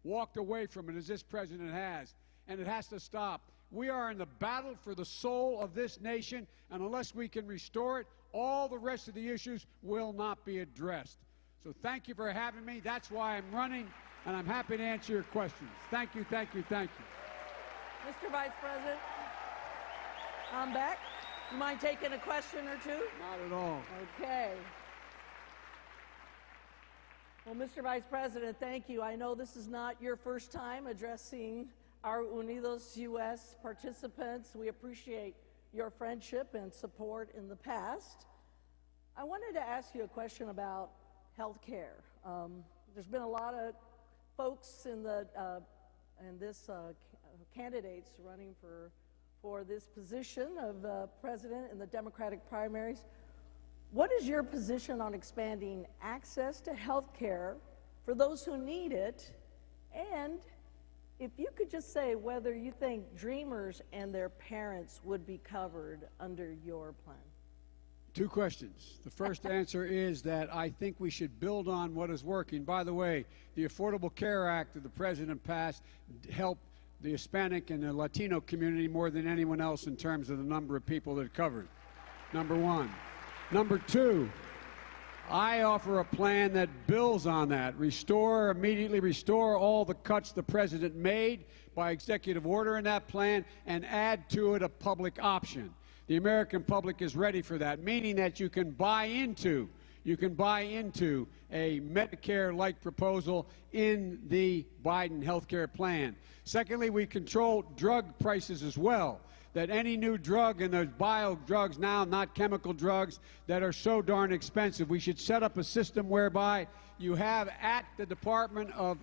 walked away from it as this president has, and it has to stop. We are in the battle for the soul of this nation, and unless we can restore it, all the rest of the issues will not be addressed. So thank you for having me. That's why I'm running, and I'm happy to answer your questions. Thank you, thank you, thank you. Mr. Vice President. I'm back. You mind taking a question or two? Not at all. Okay. Well, Mr. Vice President, thank you. I know this is not your first time addressing our UnidosUS participants. We appreciate your friendship and support in the past. I wanted to ask you a question about health care. There's been a lot of folks in candidates running for this position of president in the Democratic primaries. What is your position on expanding access to health care for those who need it? And if you could just say whether you think dreamers and their parents would be covered under your plan. Two questions. The first answer is that I think we should build on what is working. By the way, the Affordable Care Act that the President passed helped the Hispanic and the Latino community more than anyone else in terms of the number of people that it covered. Number one. Number two, I offer a plan that builds on that. Immediately restore all the cuts the President made by executive order in that plan and add to it a public option. The American public is ready for that, meaning that you can buy into a Medicare-like proposal in the Biden health care plan. Secondly, we control drug prices as well, that any new drug, and those bio drugs now, not chemical drugs, that are so darn expensive, we should set up a system whereby you have at the Department of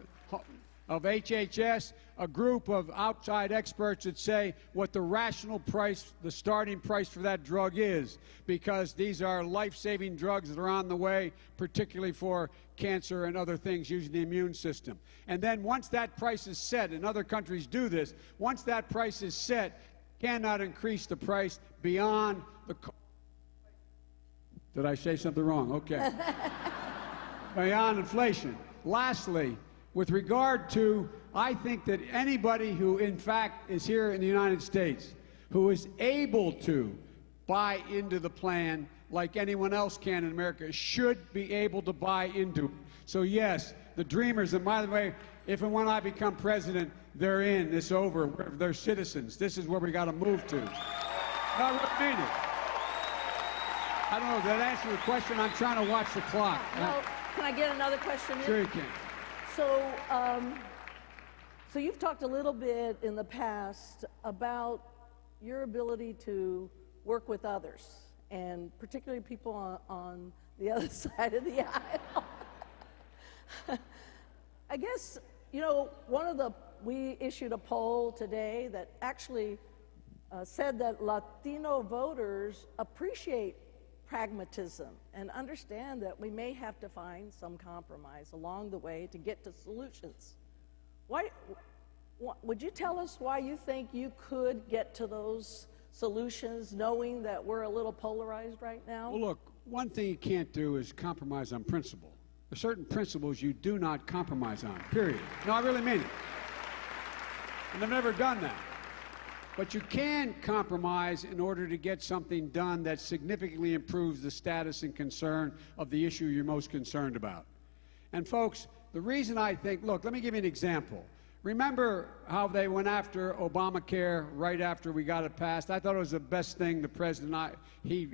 HHS a group of outside experts that say what the rational price, the starting price for that drug is, because these are life-saving drugs that are on the way, particularly for cancer and other things using the immune system. And then once that price is set, and other countries do this, once that price is set, cannot increase the price beyond the cost. Did I say something wrong? Okay. Beyond inflation. Lastly, with regard to, I think that anybody who in fact is here in the United States who is able to buy into the plan like anyone else can in America should be able to buy into it. So yes, the dreamers, and by the way, if and when I become president, they're in, it's over, they're citizens. This is where we got to move to. I really mean it. I don't know, did that answer your question? I'm trying to watch the clock. No, can I get another question in? Sure you can. So you've talked a little bit in the past about your ability to work with others, and particularly people on the other side of the aisle. I guess, you know, we issued a poll today that actually said that Latino voters appreciate pragmatism and understand that we may have to find some compromise along the way to get to solutions. Would you tell us why you think you could get to those solutions knowing that we're a little polarized right now? Well, look, one thing you can't do is compromise on principle. There are certain principles you do not compromise on, period. No, I really mean it. And I've never done that. But you can compromise in order to get something done that significantly improves the status and concern of the issue you're most concerned about. And folks, the reason I think, look, let me give you an example. Remember how they went after Obamacare right after we got it passed? I thought it was the best thing the president, he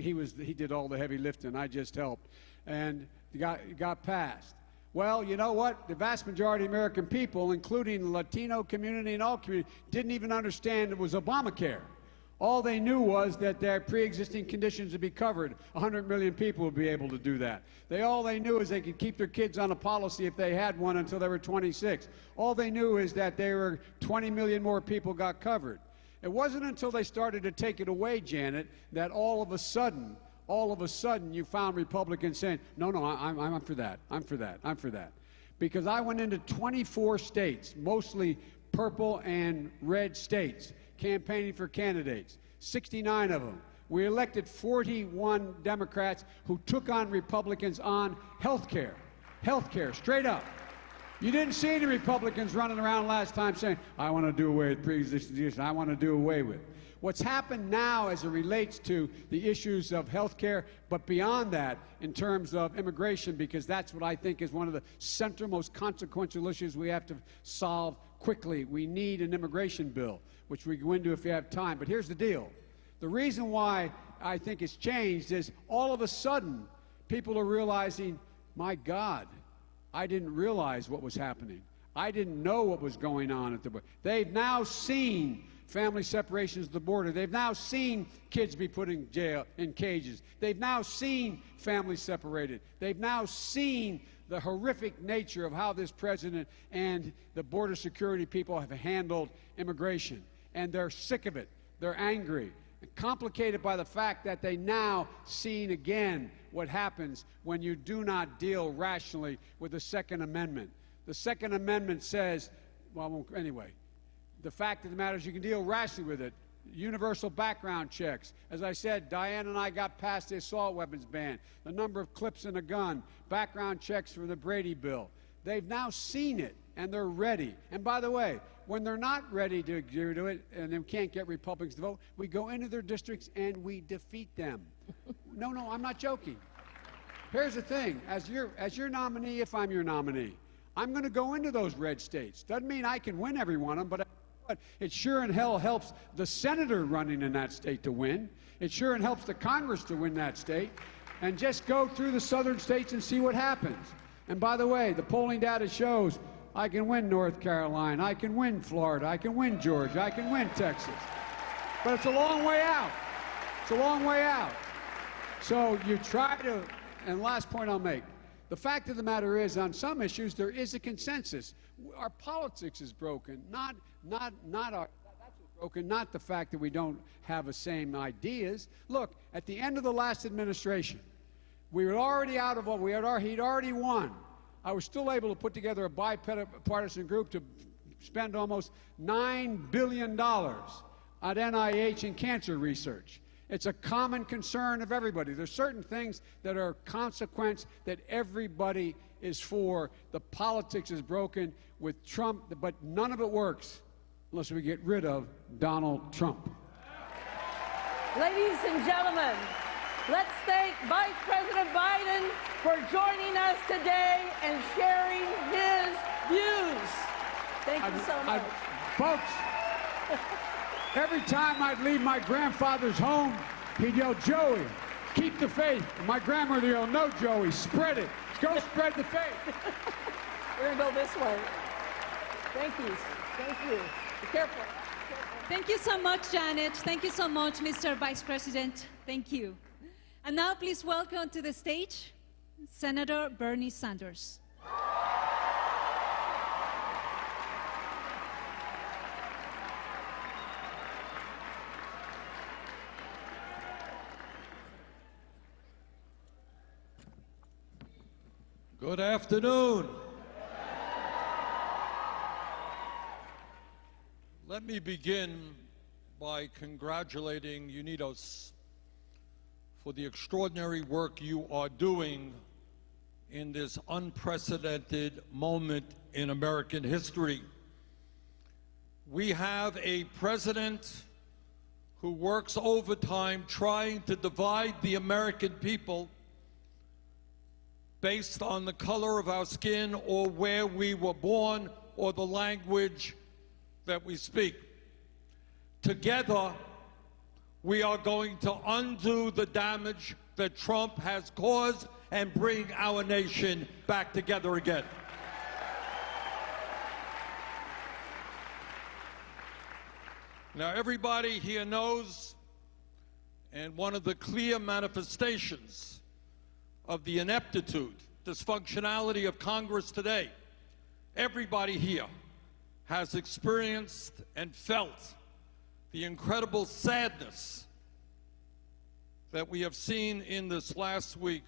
did all the heavy lifting, I just helped, and it got passed. Well, you know what? The vast majority of American people, including the Latino community and all communities, didn't even understand it was Obamacare. All they knew was that their pre-existing conditions would be covered. 100 million people would be able to do that. All they knew is they could keep their kids on a policy if they had one until they were 26. All they knew is that 20 million more people got covered. It wasn't until they started to take it away, Janet, that all of a sudden you found Republicans saying, no, I'm for that, I'm for that, I'm for that. Because I went into 24 states, mostly purple and red states, campaigning for candidates, 69 of them. We elected 41 Democrats who took on Republicans on health care, straight up. You didn't see any Republicans running around last time saying, I want to do away with pre-existing conditions, I want to do away with. What's happened now as it relates to the issues of health care, but beyond that, in terms of immigration, because that's what I think is one of the central, most consequential issues we have to solve quickly. We need an immigration bill, which we go into if you have time. But here's the deal. The reason why I think it's changed is all of a sudden people are realizing, my God, I didn't realize what was happening. I didn't know what was going on at the border. They've now seen family separations at the border. They've now seen kids be put in jail, in cages. They've now seen families separated. They've now seen the horrific nature of how this president and the border security people have handled immigration. And they're sick of it. They're angry. Complicated by the fact that they now seen again what happens when you do not deal rationally with the Second Amendment. The Second Amendment says, well, anyway, the fact of the matter is you can deal rationally with it. Universal background checks. As I said, Diane and I got past the assault weapons ban, the number of clips in a gun, background checks for the Brady bill. They've now seen it, and they're ready. And by the way, when they're not ready to do it and they can't get Republicans to vote, we go into their districts and we defeat them. No, I'm not joking. Here's the thing. As your nominee, if I'm your nominee, I'm going to go into those red states. Doesn't mean I can win every one of them, but it sure in hell helps the senator running in that state to win. It sure and helps the Congress to win that state. And just go through the southern states and see what happens. And by the way, the polling data shows I can win North Carolina, I can win Florida, I can win Georgia, I can win Texas. But it's a long way out. It's a long way out. So you try to, and last point I'll make, the fact of the matter is on some issues there is a consensus. Our politics is broken, not the fact that we don't have the same ideas. Look, at the end of the last administration, we were already out of what he'd already won. I was still able to put together a bipartisan group to spend almost $9 billion on NIH and cancer research. It's a common concern of everybody. There's certain things that are consequence that everybody is for. The politics is broken with Trump, but none of it works unless we get rid of Donald Trump. Ladies and gentlemen, let's thank Vice President Biden for joining us today and sharing his views. Thank you so much. Folks, every time I'd leave my grandfather's home, he'd yell, Joey, keep the faith. And my grandmother yelled, no, Joey, spread it. Go spread the faith. We're going to go this way. Thank you. Thank you. Be careful. Thank you so much, Janet. Thank you so much, Mr. Vice President. Thank you. And now please welcome to the stage Senator Bernie Sanders. Good afternoon. Let me begin by congratulating UnidosUS for the extraordinary work you are doing in this unprecedented moment in American history. We have a president who works overtime trying to divide the American people based on the color of our skin or where we were born or the language that we speak. Together, we are going to undo the damage that Trump has caused and bring our nation back together again. Now, everybody here knows, and one of the clear manifestations of the ineptitude, dysfunctionality of Congress today, everybody here has experienced and felt the incredible sadness that we have seen in this last week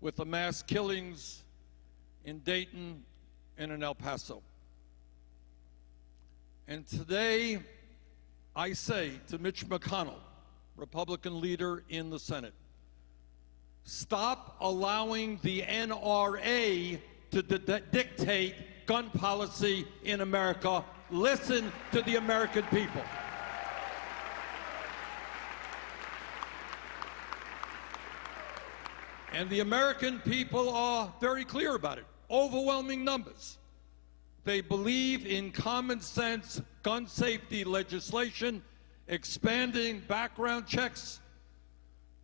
with the mass killings in Dayton and in El Paso. And today, I say to Mitch McConnell, Republican leader in the Senate, stop allowing the NRA to dictate gun policy in America. Listen to the American people. And the American people are very clear about it. Overwhelming numbers. They believe in common sense gun safety legislation, expanding background checks,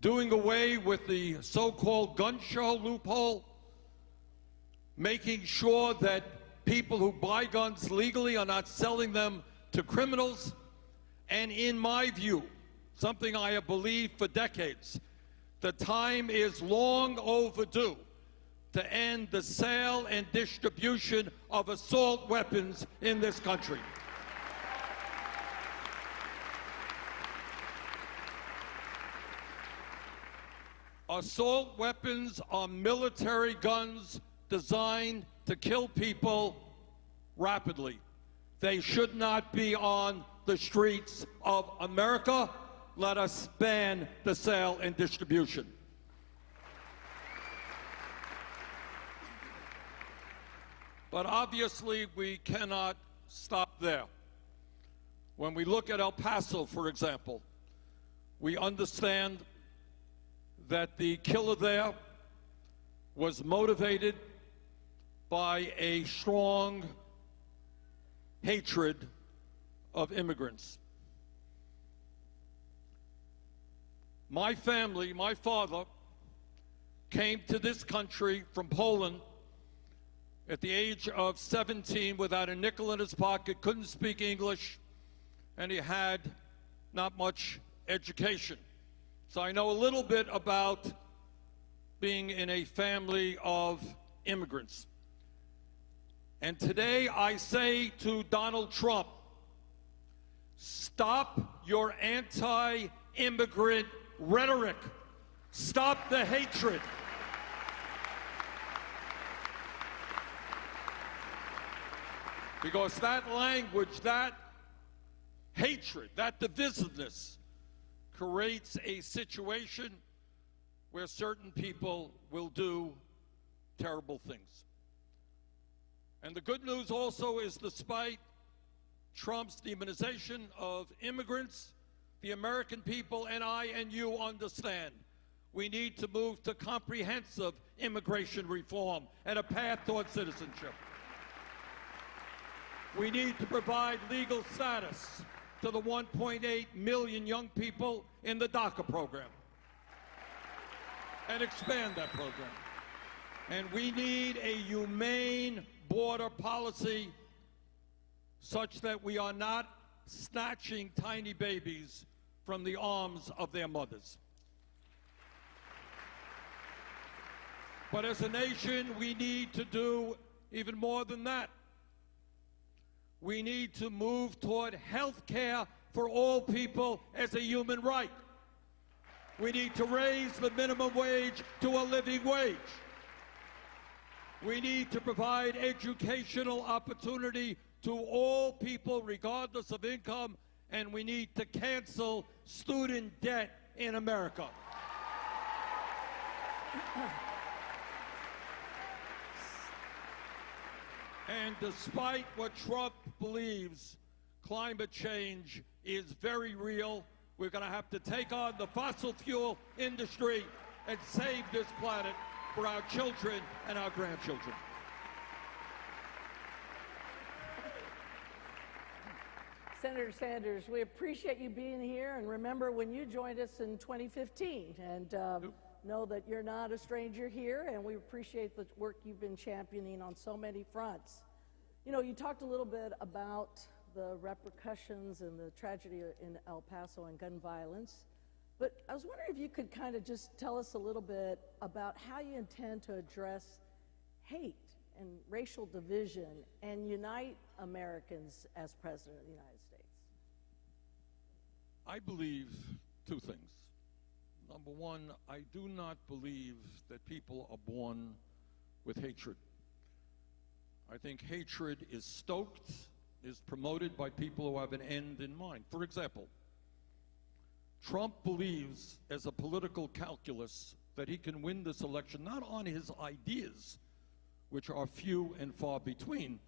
doing away with the so-called gun show loophole, making sure that people who buy guns legally are not selling them to criminals, and in my view, something I have believed for decades, the time is long overdue to end the sale and distribution of assault weapons in this country. Assault weapons are military guns designed to kill people rapidly. They should not be on the streets of America. Let us ban the sale and distribution. But obviously, we cannot stop there. When we look at El Paso, for example, we understand that the killer there was motivated by a strong hatred of immigrants. My family, my father, came to this country from Poland at the age of 17 without a nickel in his pocket, couldn't speak English, and he had not much education. So I know a little bit about being in a family of immigrants. And today I say to Donald Trump, stop your anti-immigrant rhetoric. Stop the hatred. Because that language, that hatred, that divisiveness creates a situation where certain people will do terrible things. And the good news also is, despite Trump's demonization of immigrants, the American people and I and you understand we need to move to comprehensive immigration reform and a path toward citizenship. We need to provide legal status to the 1.8 million young people in the DACA program and expand that program. And we need a humane border policy such that we are not snatching tiny babies from the arms of their mothers. But as a nation, we need to do even more than that. We need to move toward health care for all people as a human right. We need to raise the minimum wage to a living wage. We need to provide educational opportunity to all people regardless of income, and we need to cancel student debt in America. And despite what Trump believes, climate change is very real. We're going to have to take on the fossil fuel industry and save this planet for our children and our grandchildren. Senator Sanders, we appreciate you being here, and remember when you joined us in 2015, and know that you're not a stranger here, and we appreciate the work you've been championing on so many fronts. You know, you talked a little bit about the repercussions and the tragedy in El Paso and gun violence, but I was wondering if you could kind of just tell us a little bit about how you intend to address hate and racial division and unite Americans as President of the United States. I believe two things. Number one, I do not believe that people are born with hatred. I think hatred is stoked, is promoted by people who have an end in mind. For example, Trump believes as a political calculus that he can win this election not on his ideas, which are few and far between,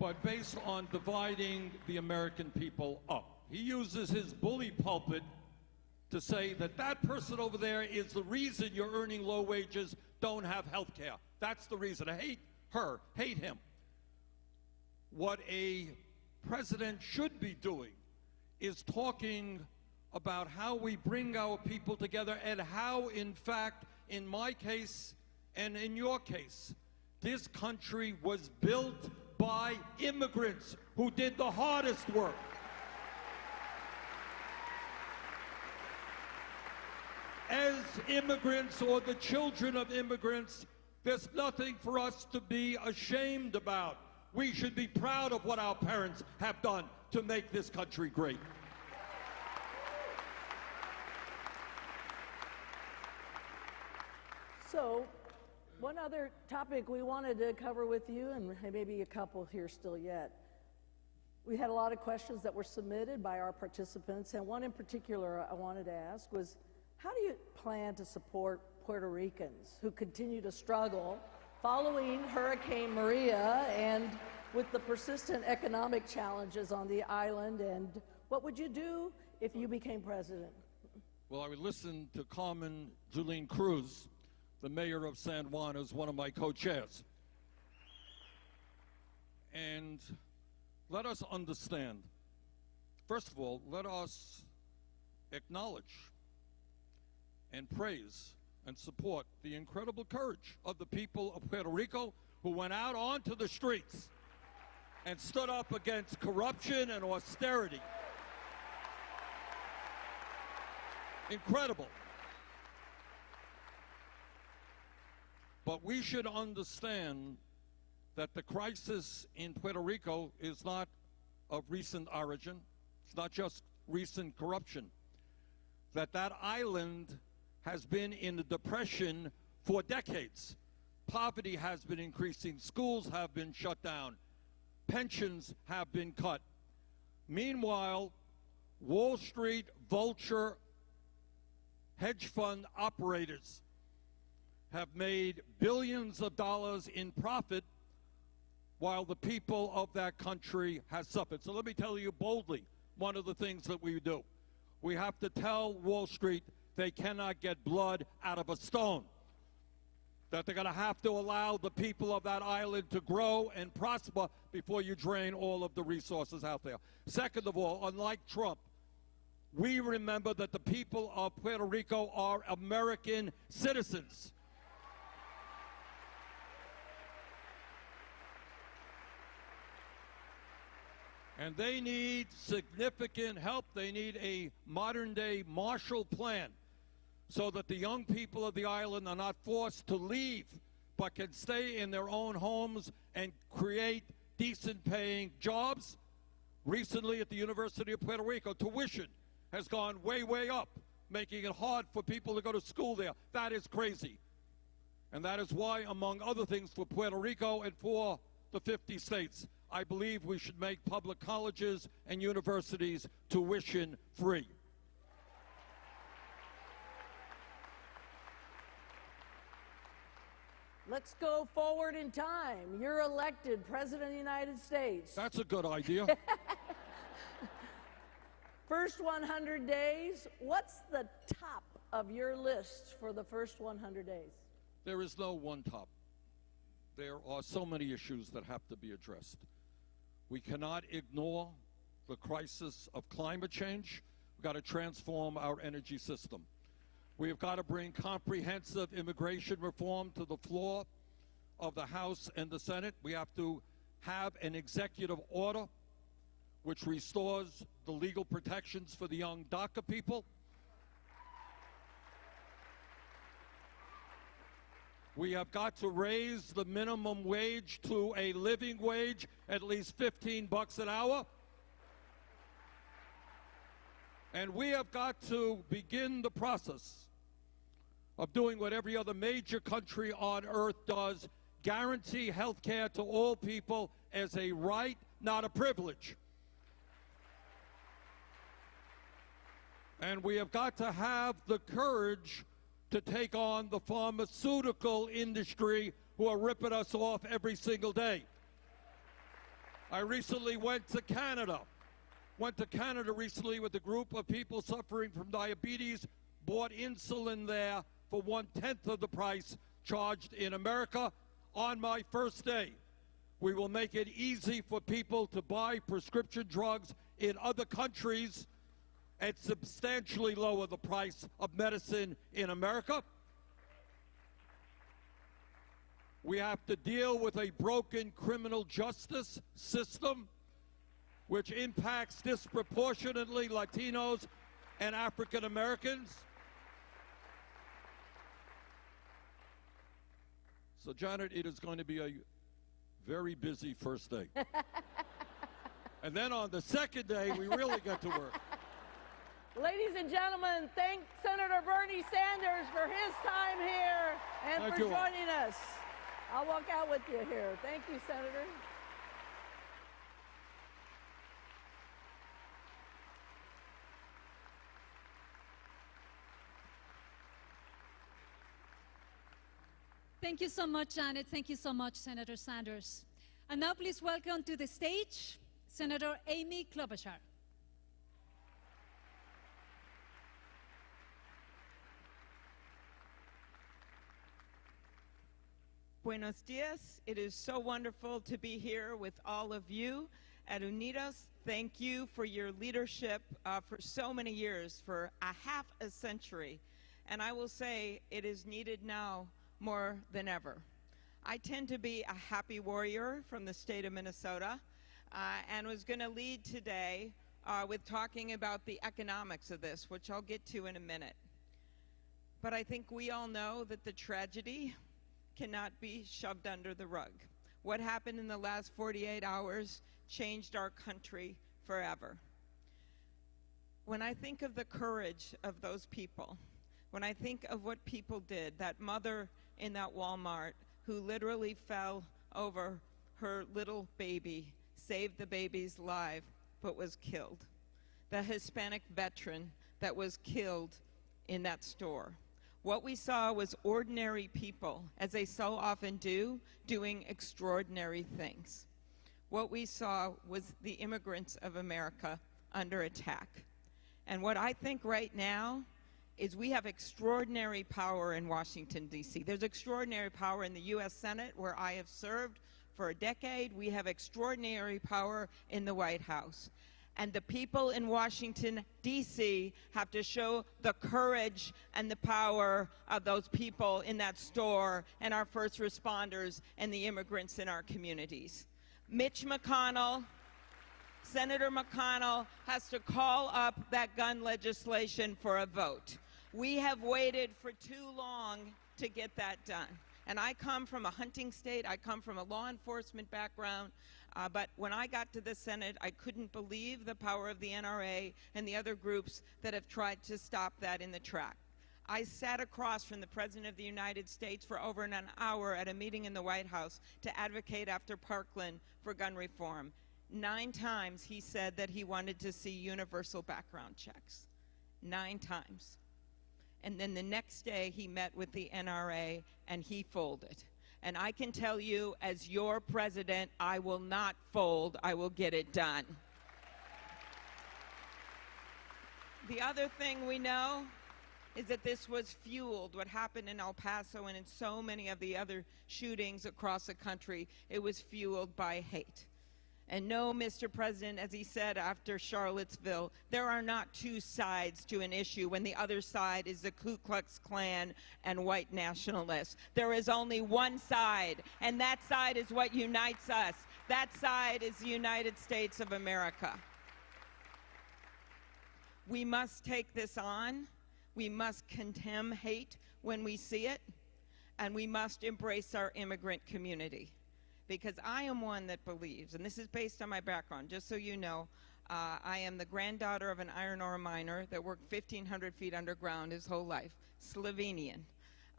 but based on dividing the American people up. He uses his bully pulpit to say that that person over there is the reason you're earning low wages, don't have health care. That's the reason. I hate her, hate him. What a president should be doing is talking about how we bring our people together and how, in fact, in my case and in your case, this country was built by immigrants who did the hardest work. As immigrants or the children of immigrants, there's nothing for us to be ashamed about. We should be proud of what our parents have done to make this country great. So, one other topic we wanted to cover with you, and maybe a couple here still yet. We had a lot of questions that were submitted by our participants, and one in particular I wanted to ask was, how do you plan to support Puerto Ricans who continue to struggle following Hurricane Maria and with the persistent economic challenges on the island, and what would you do if you became president? Well, I would listen to Carmen Julene Cruz, the mayor of San Juan, as one of my co-chairs. And let us understand, first of all, let us acknowledge and praise and support the incredible courage of the people of Puerto Rico who went out onto the streets and stood up against corruption and austerity. Incredible. But we should understand that the crisis in Puerto Rico is not of recent origin. It's not just recent corruption. That island has been in the depression for decades. Poverty has been increasing. Schools have been shut down. Pensions have been cut. Meanwhile, Wall Street vulture hedge fund operators have made billions of dollars in profit while the people of that country has suffered. So let me tell you boldly one of the things that we do. We have to tell Wall Street they cannot get blood out of a stone, that they're going to have to allow the people of that island to grow and prosper before you drain all of the resources out there. Second of all, unlike Trump, we remember that the people of Puerto Rico are American citizens. And they need significant help. They need a modern-day Marshall Plan so that the young people of the island are not forced to leave, but can stay in their own homes and create decent-paying jobs. Recently at the University of Puerto Rico, tuition has gone way, way up, making it hard for people to go to school there. That is crazy. And that is why, among other things, for Puerto Rico and for the 50 states, I believe we should make public colleges and universities tuition-free. Let's go forward in time. You're elected President of the United States. That's a good idea. First 100 days, what's the top of your list for the first 100 days? There is no one top. There are so many issues that have to be addressed. We cannot ignore the crisis of climate change. We've got to transform our energy system. We have got to bring comprehensive immigration reform to the floor of the House and the Senate. We have to have an executive order which restores the legal protections for the young DACA people. We have got to raise the minimum wage to a living wage, at least $15 an hour. And we have got to begin the process of doing what every other major country on earth does, guarantee health care to all people as a right, not a privilege. And we have got to have the courage to take on the pharmaceutical industry who are ripping us off every single day. I recently went to Canada recently with a group of people suffering from diabetes, bought insulin there for 1/10 of the price charged in America. On my first day, We will make it easy for people to buy prescription drugs in other countries and substantially lower the price of medicine in America. We have to deal with a broken criminal justice system which impacts disproportionately Latinos and African Americans. So, Janet, it is going to be a very busy first day. And then on the second day, we really get to work. Ladies and gentlemen, thank Senator Bernie Sanders for his time here and Thank for you all. joining us. I'll walk out with you here. Thank you, Senator. Thank you so much, Janet. Thank you so much, Senator Sanders. And now please welcome to the stage Senator Amy Klobuchar. Buenos dias. It is so wonderful to be here with all of you at Unidos. Thank you for your leadership for so many years, for a half a century. And I will say it is needed now more than ever. I tend to be a happy warrior from the state of Minnesota and was going to lead today with talking about the economics of this, which I'll get to in a minute. But I think we all know that the tragedy cannot be shoved under the rug. What happened in the last 48 hours changed our country forever. When I think of the courage of those people, when I think of what people did, that mother in that Walmart who literally fell over her little baby, saved the baby's life, but was killed. The Hispanic veteran that was killed in that store. What we saw was ordinary people, as they so often do, doing extraordinary things. What we saw was the immigrants of America under attack. And what I think right now is we have extraordinary power in Washington, D.C. There's extraordinary power in the U.S. Senate, where I have served for a decade. We have extraordinary power in the White House. And the people in Washington, D.C. have to show the courage and the power of those people in that store and our first responders and the immigrants in our communities. Mitch McConnell, Senator McConnell, has to call up that gun legislation for a vote. We have waited for too long to get that done. And I come from a hunting state. I come from a law enforcement background. But when I got to the Senate, I couldn't believe the power of the NRA and the other groups that have tried to stop that in the track. I sat across from the President of the United States for over an hour at a meeting in the White House to advocate after Parkland for gun reform. 9 times he said that he wanted to see universal background checks. 9 times. And then the next day he met with the NRA and he folded. And I can tell you, as your president, I will not fold. I will get it done. The other thing we know is that this was fueled, what happened in El Paso and in so many of the other shootings across the country, it was fueled by hate. And no, Mr. President, as he said after Charlottesville, there are not 2 sides to an issue when the other side is the Ku Klux Klan and white nationalists. There is only one side, and that side is what unites us. That side is the United States of America. We must take this on. We must condemn hate when we see it, and we must embrace our immigrant community. Because I am one that believes, and this is based on my background, just so you know, I am the granddaughter of an iron ore miner that worked 1,500 feet underground his whole life, Slovenian.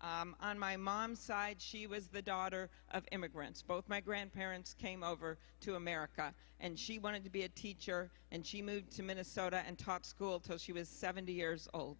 On my mom's side, she was the daughter of immigrants. Both my grandparents came over to America, and she wanted to be a teacher, and she moved to Minnesota and taught school till she was 70 years old.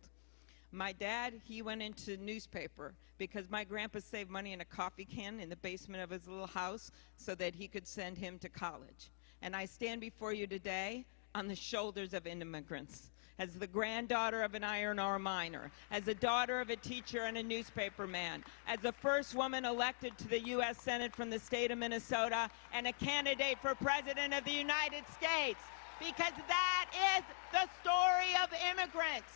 My dad, he went into newspaper because my grandpa saved money in a coffee can in the basement of his little house so that he could send him to college. And I stand before you today on the shoulders of immigrants. as the granddaughter of an iron ore miner, as the daughter of a teacher and a newspaper man, as the first woman elected to the U.S. Senate from the state of Minnesota, and a candidate for President of the United States. Because that is the story of immigrants.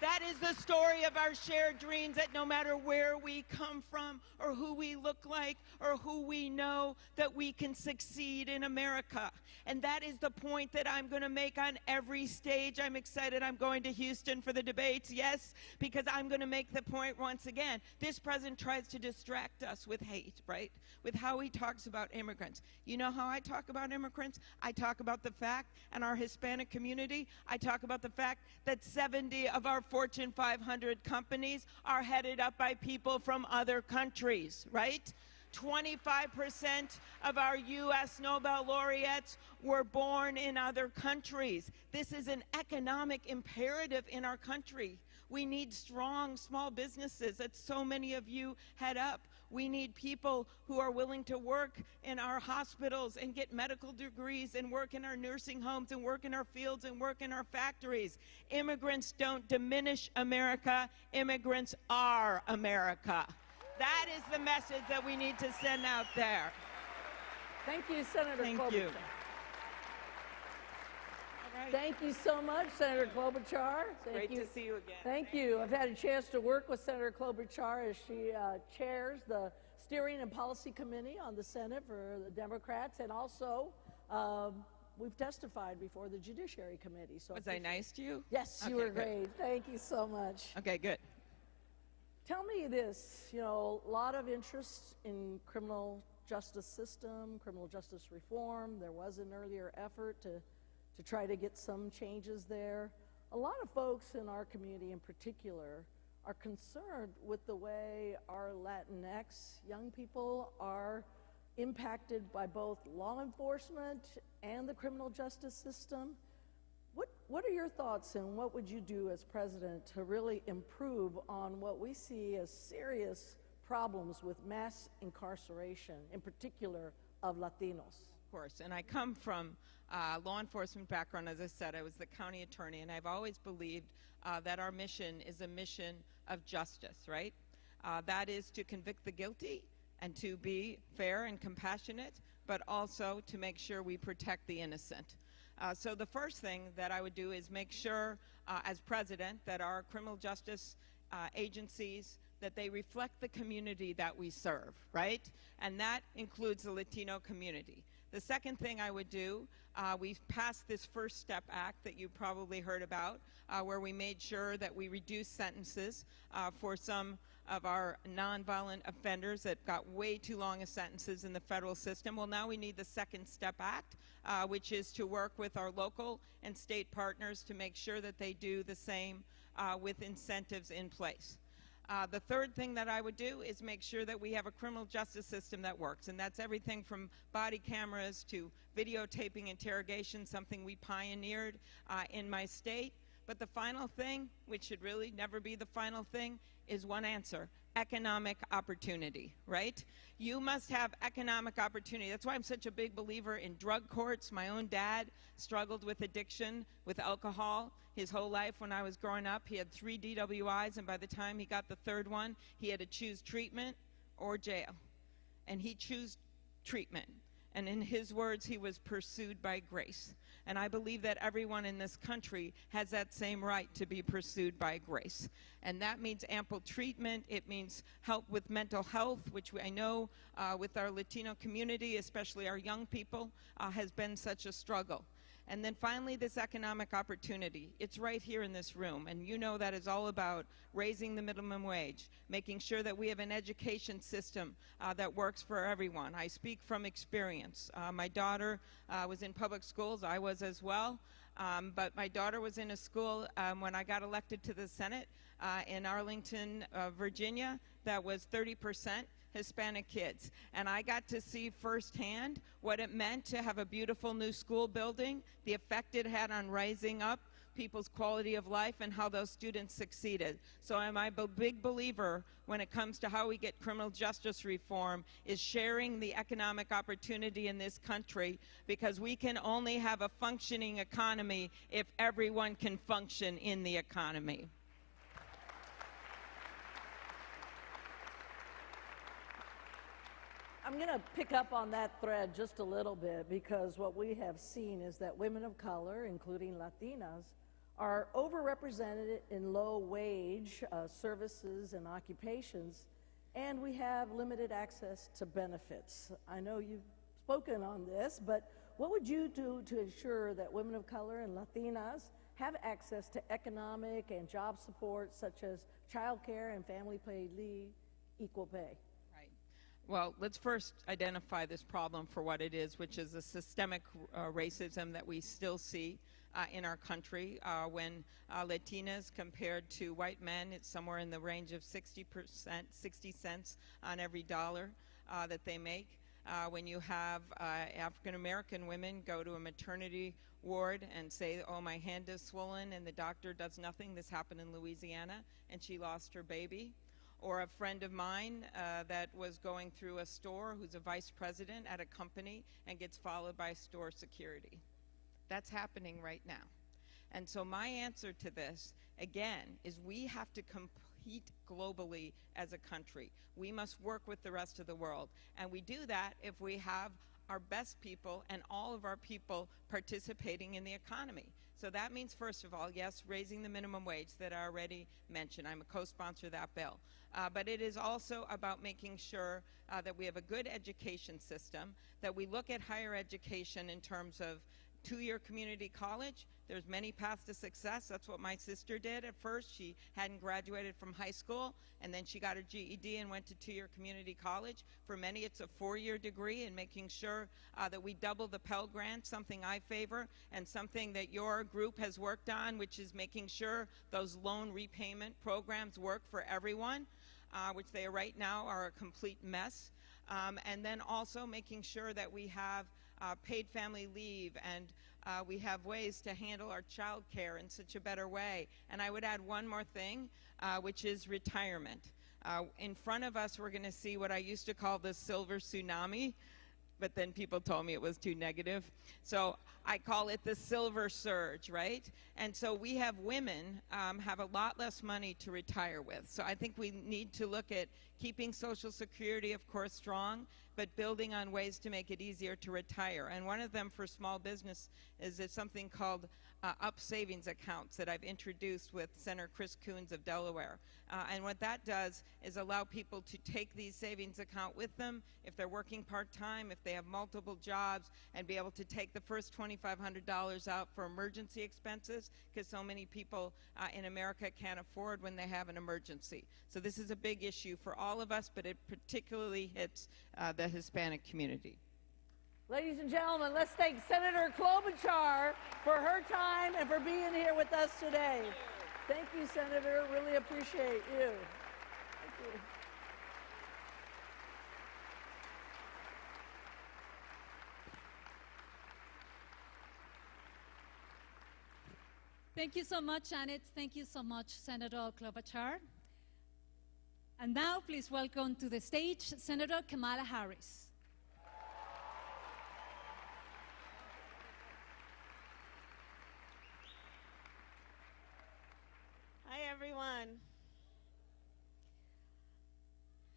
That is the story of our shared dreams, that no matter where we come from or who we look like or who we know, that we can succeed in America. And that is the point that I'm going to make on every stage. I'm excited. I'm going to Houston for the debates, yes, because I'm going to make the point once again. This president tries to distract us with hate, right? With how he talks about immigrants. You know how I talk about immigrants? I talk about the fact, and our Hispanic community, I talk about the fact that 70 of our Fortune 500 companies are headed up by people from other countries, right? 25% of our U.S. Nobel laureates were born in other countries. This is an economic imperative in our country. We need strong small businesses that so many of you head up. We need people who are willing to work in our hospitals and get medical degrees and work in our nursing homes and work in our fields and work in our factories. Immigrants don't diminish America. Immigrants are America. That is the message that we need to send out there. Thank you, Senator Thank Klobuchar. you. All right. Thank you so much, Senator Klobuchar. Great to see you again. Thank you. I've had a chance to work with Senator Klobuchar as she chairs the Steering and Policy Committee on the Senate for the Democrats, and also we've testified before the Judiciary Committee. So Was I nice to you? Yes, you Okay, were good. great. Thank you so much. Okay, good. Tell me this, a lot of interest in criminal justice system, criminal justice reform. There was an earlier effort to try to get some changes there. A lot of folks in our community in particular are concerned with the way our Latinx young people are impacted by both law enforcement and the criminal justice system. What are your thoughts, and what would you do as president to really improve on what we see as serious problems with mass incarceration, in particular of Latinos? Of course, and I come from law enforcement background. As I said, I was the county attorney, and I've always believed that our mission is a mission of justice, right? That is to convict the guilty and to be fair and compassionate, but also to make sure we protect the innocent. So the first thing that I would do is make sure, as president, that our criminal justice agencies, that they reflect the community that we serve, right? And that includes the Latino community. The second thing I would do, we've passed this First Step Act that you probably heard about, where we made sure that we reduced sentences for some of our nonviolent offenders that got way too long of sentences in the federal system. Well, now we need the Second Step Act, which is to work with our local and state partners to make sure that they do the same with incentives in place. The third thing that I would do is make sure that we have a criminal justice system that works, and that's everything from body cameras to videotaping interrogation, something we pioneered in my state. But the final thing, which should really never be the final thing, is one answer: economic opportunity, right? You must have economic opportunity. That's why I'm such a big believer in drug courts. My own dad struggled with addiction, with alcohol, his whole life. When I was growing up, he had 3 DWIs, and by the time he got the third one, he had to choose treatment or jail. And he chose treatment. And in his words, he was pursued by grace. And I believe that everyone in this country has that same right to be pursued by grace. And that means ample treatment. It means help with mental health, which I know with our Latino community, especially our young people, has been such a struggle. And then finally, this economic opportunity. It's right here in this room, and you know that is all about raising the minimum wage, making sure that we have an education system that works for everyone. I speak from experience. My daughter was in public schools. I was as well. But my daughter was in a school when I got elected to the Senate in Arlington, Virginia, that was 30% Hispanic kids. And I got to see firsthand what it meant to have a beautiful new school building, the effect it had on rising up people's quality of life and how those students succeeded. So I'm a big believer when it comes to how we get criminal justice reform is sharing the economic opportunity in this country, because we can only have a functioning economy if everyone can function in the economy. I'm going to pick up on that thread just a little bit, because what we have seen is that women of color, including Latinas, are overrepresented in low-wage services and occupations, and we have limited access to benefits. I know you've spoken on this, but what would you do to ensure that women of color and Latinas have access to economic and job support, such as child care and family paid leave, equal pay? Well, let's first identify this problem for what it is, which is a systemic racism that we still see in our country. When Latinas compared to white men, it's somewhere in the range of 60 cents on every dollar that they make. When you have African American women go to a maternity ward and say, oh, my hand is swollen, and the doctor does nothing. This happened in Louisiana, and she lost her baby. Or a friend of mine that was going through a store, who's a vice president at a company, and gets followed by store security. That's happening right now. And so my answer to this, again, is we have to compete globally as a country. We must work with the rest of the world. And we do that if we have our best people and all of our people participating in the economy. So that means, first of all, yes, raising the minimum wage that I already mentioned. I'm a co-sponsor of that bill. But it is also about making sure that we have a good education system, that we look at higher education in terms of two-year community college. There's many paths to success. That's what my sister did at first. She hadn't graduated from high school, and then she got her GED and went to two-year community college. For many, it's a four-year degree, and making sure that we double the Pell Grant, something I favor, and something that your group has worked on, which is making sure those loan repayment programs work for everyone, which they right now are a complete mess. And then also making sure that we have paid family leave, and we have ways to handle our child care in such a better way. And I would add one more thing, which is retirement. In front of us, we're going to see what I used to call the silver tsunami, but then people told me it was too negative. So I call it the silver surge, right? And so we have women have a lot less money to retire with. So I think we need to look at keeping Social Security, of course, strong, but building on ways to make it easier to retire. And one of them for small business is something called Up Savings Accounts that I've introduced with Senator Chris Coons of Delaware. And what that does is allow people to take these savings account with them if they're working part-time, if they have multiple jobs, and be able to take the first $2,500 out for emergency expenses, because so many people in America can't afford when they have an emergency. So this is a big issue for all of us, but it particularly hits the Hispanic community. Ladies and gentlemen, let's thank Senator Klobuchar for her time and for being here with us today. Thank you, Senator. Really appreciate you. Thank you. Thank you so much, Janet. Thank you so much, Senator Klobuchar. And now, please welcome to the stage Senator Kamala Harris. Hi, everyone.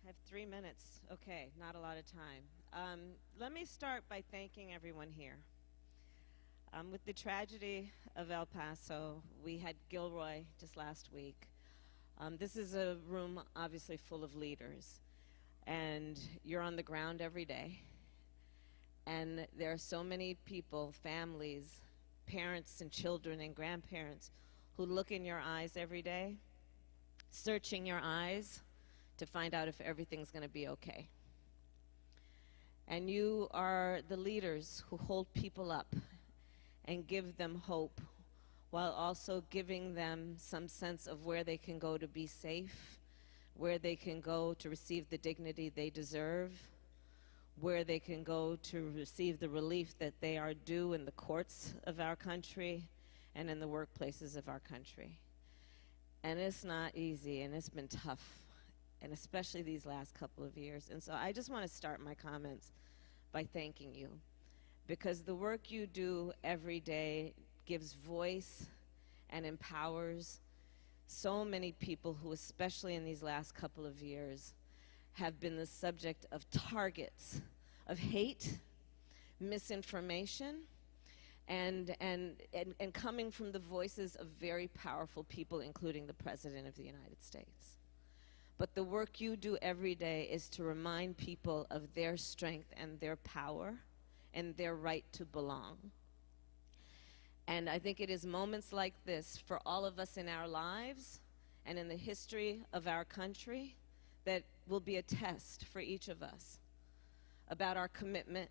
I have 3 minutes. Okay, not a lot of time. Let me start by thanking everyone here. With the tragedy of El Paso, we had Gilroy just last week. This is a room obviously full of leaders, and you're on the ground every day. And there are so many people, families, parents and children and grandparents who look in your eyes every day, searching your eyes to find out if everything's going to be okay. And you are the leaders who hold people up and give them hope, while also giving them some sense of where they can go to be safe, where they can go to receive the dignity they deserve, where they can go to receive the relief that they are due in the courts of our country, and in the workplaces of our country. And it's not easy, and it's been tough, and especially these last couple of years. And so I just want to start my comments by thanking you, because the work you do every day gives voice and empowers so many people who, especially in these last couple of years, have been the subject of targets of hate, misinformation, and coming from the voices of very powerful people, including the President of the United States. But the work you do every day is to remind people of their strength and their power and their right to belong. And I think it is moments like this for all of us in our lives and in the history of our country that will be a test for each of us about our commitment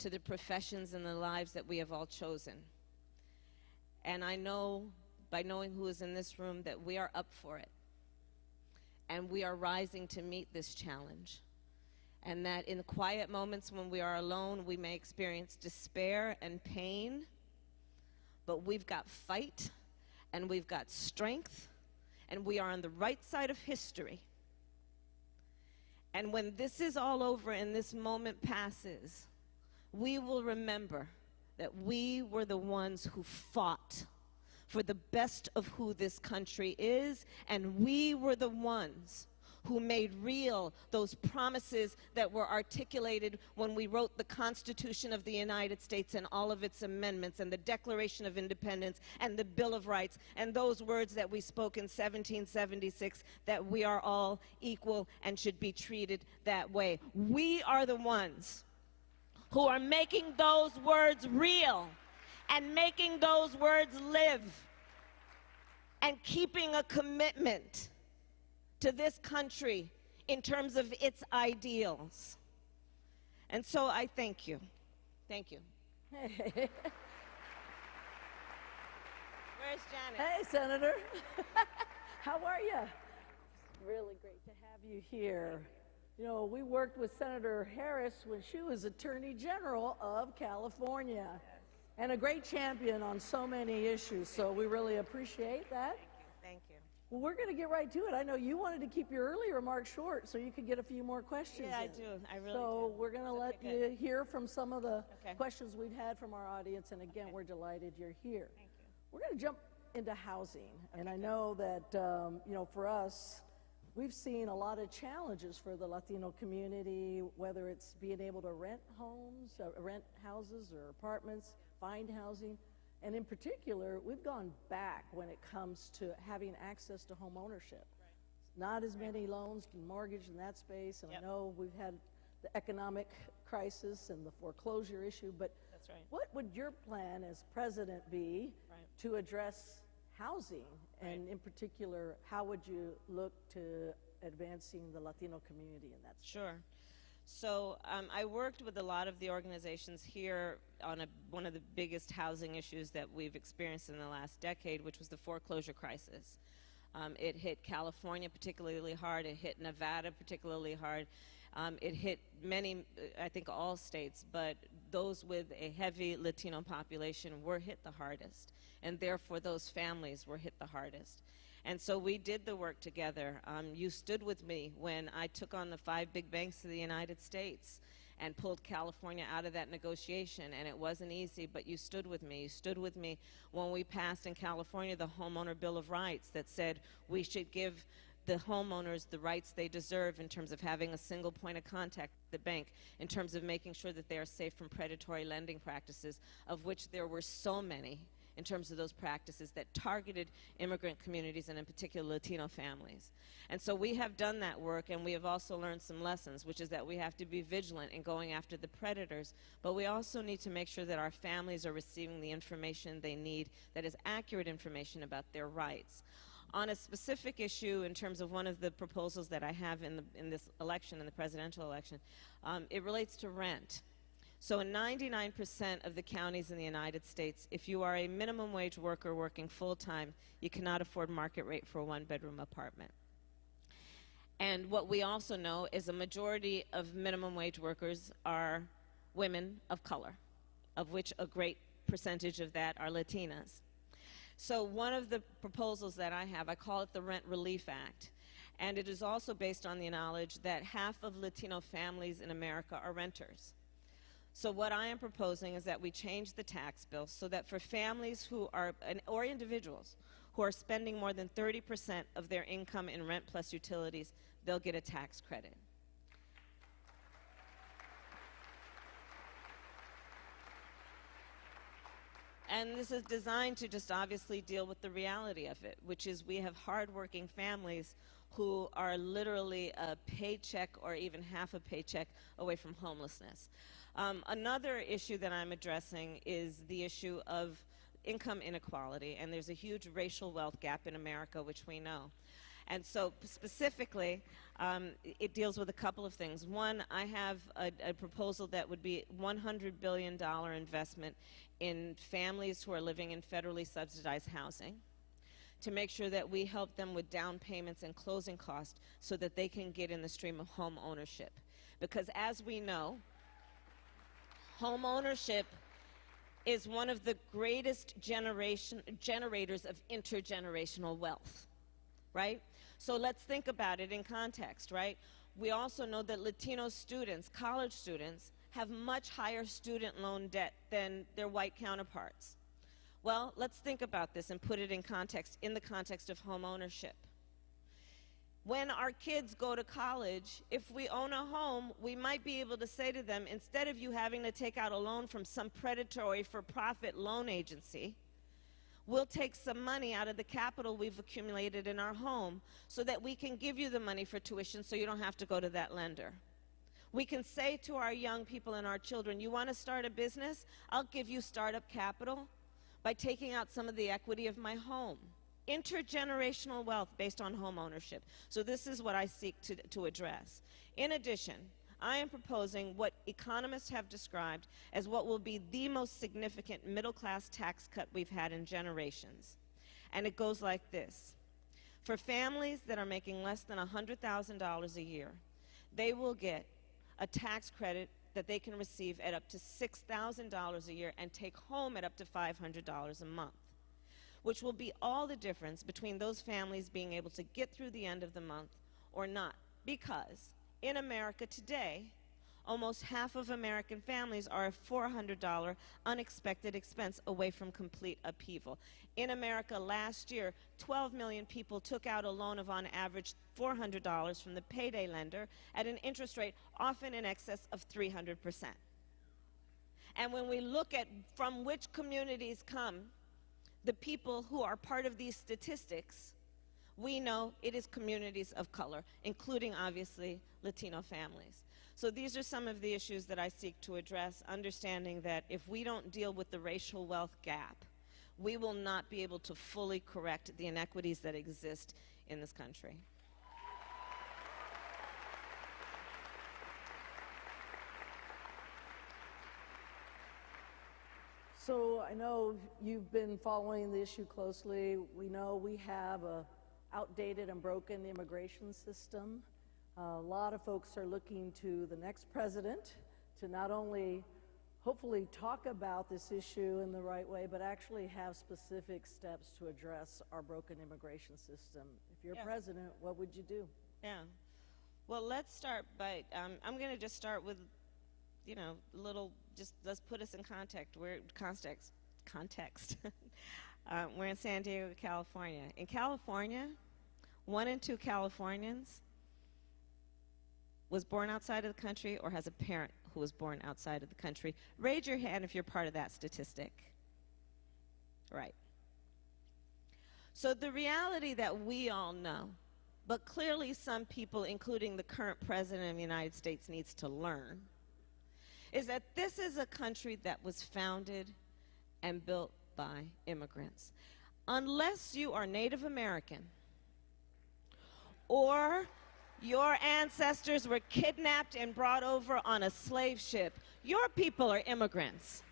to the professions and the lives that we have all chosen. And I know, by knowing who is in this room, that we are up for it. And we are rising to meet this challenge. And that in the quiet moments when we are alone, we may experience despair and pain, but we've got fight, and we've got strength, and we are on the right side of history. And when this is all over and this moment passes, we will remember that we were the ones who fought for the best of who this country is, and we were the ones who made real those promises that were articulated when we wrote the Constitution of the United States and all of its amendments, and the Declaration of Independence and the Bill of Rights, and those words that we spoke in 1776, that we are all equal and should be treated that way. We are the ones who are making those words real and making those words live and keeping a commitment to this country in terms of its ideals. And so I thank you. Thank you. Hey. Where's Janet? Hey, Senator. How are you? It's really great to have you here. You know, we worked with Senator Harris when she was Attorney General of California, and a great champion on so many issues, so we really appreciate that. Thank you. Well, we're going to get right to it. I know you wanted to keep your earlier remarks short so you could get a few more questions Yeah, I in. do. I really So do. we're going to let Okay, you hear from some of the Okay. questions we've had from our audience, and again, we're delighted you're here. Thank you. We're going to jump into housing, and I know that, you know, for us, we've seen a lot of challenges for the Latino community, whether it's being able to rent homes, rent houses or apartments, find housing. And in particular, we've gone back when it comes to having access to home ownership. Not as many loans can mortgage in that space, and I know we've had the economic crisis and the foreclosure issue, but That's right. what would your plan as president be to address housing? And in particular, how would you look to advancing the Latino community in that space? Sure. So I worked with a lot of the organizations here on one of the biggest housing issues that we've experienced in the last decade, which was the foreclosure crisis. It hit California particularly hard. It hit Nevada particularly hard. It hit many, I think all states, but those with a heavy Latino population were hit the hardest. And therefore, those families were hit the hardest. And so we did the work together. You stood with me when I took on the 5 big banks of the United States and pulled California out of that negotiation, and it wasn't easy, but you stood with me. You stood with me when we passed in California the Homeowner Bill of Rights that said we should give the homeowners the rights they deserve in terms of having a single point of contact with the bank, in terms of making sure that they are safe from predatory lending practices, of which there were so many, in terms of those practices that targeted immigrant communities and in particular Latino families. And so we have done that work, and we have also learned some lessons, which is that we have to be vigilant in going after the predators, but we also need to make sure that our families are receiving the information they need that is accurate information about their rights. On a specific issue, in terms of one of the proposals that I have in this election, in the presidential election, it relates to rent. So in 99% of the counties in the United States, if you are a minimum wage worker working full-time, you cannot afford market rate for a one-bedroom apartment. And what we also know is a majority of minimum wage workers are women of color, of which a great percentage of that are Latinas. So one of the proposals that I have, I call it the Rent Relief Act. And it is also based on the knowledge that half of Latino families in America are renters. So what I am proposing is that we change the tax bill so that for families who are, or individuals, who are spending more than 30% of their income in rent plus utilities, they'll get a tax credit. And this is designed to just obviously deal with the reality of it, which is we have hardworking families who are literally a paycheck or even half a paycheck away from homelessness. Another issue that I'm addressing is the issue of income inequality, and there's a huge racial wealth gap in America, which we know. And so specifically, it deals with a couple of things. One, I have a proposal that would be $100 billion investment in families who are living in federally subsidized housing to make sure that we help them with down payments and closing costs so that they can get in the stream of home ownership. Because as we know, home ownership is one of the greatest generators of intergenerational wealth, right? So let's think about it in context, right? We also know that Latino students, college students, have much higher student loan debt than their white counterparts. Well, let's think about this and put it in context, in the context of home ownership. When our kids go to college, if we own a home, we might be able to say to them, instead of you having to take out a loan from some predatory for-profit loan agency, we'll take some money out of the capital we've accumulated in our home so that we can give you the money for tuition so you don't have to go to that lender. We can say to our young people and our children, you want to start a business? I'll give you startup capital by taking out some of the equity of my home. Intergenerational wealth based on home ownership. So this is what I seek to address. In addition, I am proposing what economists have described as what will be the most significant middle-class tax cut we've had in generations. And it goes like this. For families that are making less than $100,000 a year, they will get a tax credit that they can receive at up to $6,000 a year and take home at up to $500 a month, which will be all the difference between those families being able to get through the end of the month or not. Because in America today, almost half of American families are a $400 unexpected expense away from complete upheaval. In America last year, 12 million people took out a loan of on average $400 from the payday lender at an interest rate often in excess of 300%. And when we look at from which communities come the people who are part of these statistics, we know it is communities of color, including obviously Latino families. So these are some of the issues that I seek to address, understanding that if we don't deal with the racial wealth gap, we will not be able to fully correct the inequities that exist in this country. So I know you've been following the issue closely. We know we have a outdated and broken immigration system. A lot of folks are looking to the next president to not only hopefully talk about this issue in the right way, but actually have specific steps to address our broken immigration system. If you're president, what would you do? Yeah. Well, let's start by, I'm going to just start with, you know, let's put us in context. We're in San Diego, California. In California, 1 in 2 Californians was born outside of the country or has a parent who was born outside of the country. Raise your hand if you're part of that statistic. Right. So the reality that we all know, but clearly some people, including the current president of the United States, needs to learn, is that this is a country that was founded and built by immigrants. Unless you are Native American or your ancestors were kidnapped and brought over on a slave ship, your people are immigrants.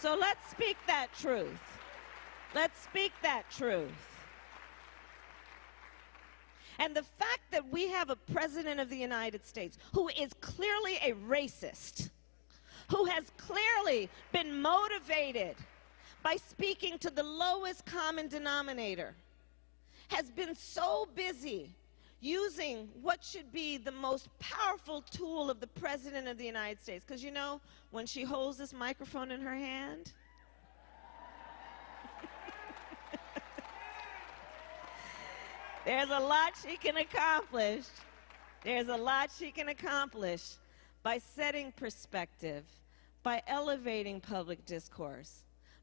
So let's speak that truth. Let's speak that truth. And the fact that we have a president of the United States who is clearly a racist, who has clearly been motivated by speaking to the lowest common denominator, has been so busy using what should be the most powerful tool of the President of the United States. Because you know, when she holds this microphone in her hand, there's a lot she can accomplish. There's a lot she can accomplish by setting perspective, by elevating public discourse,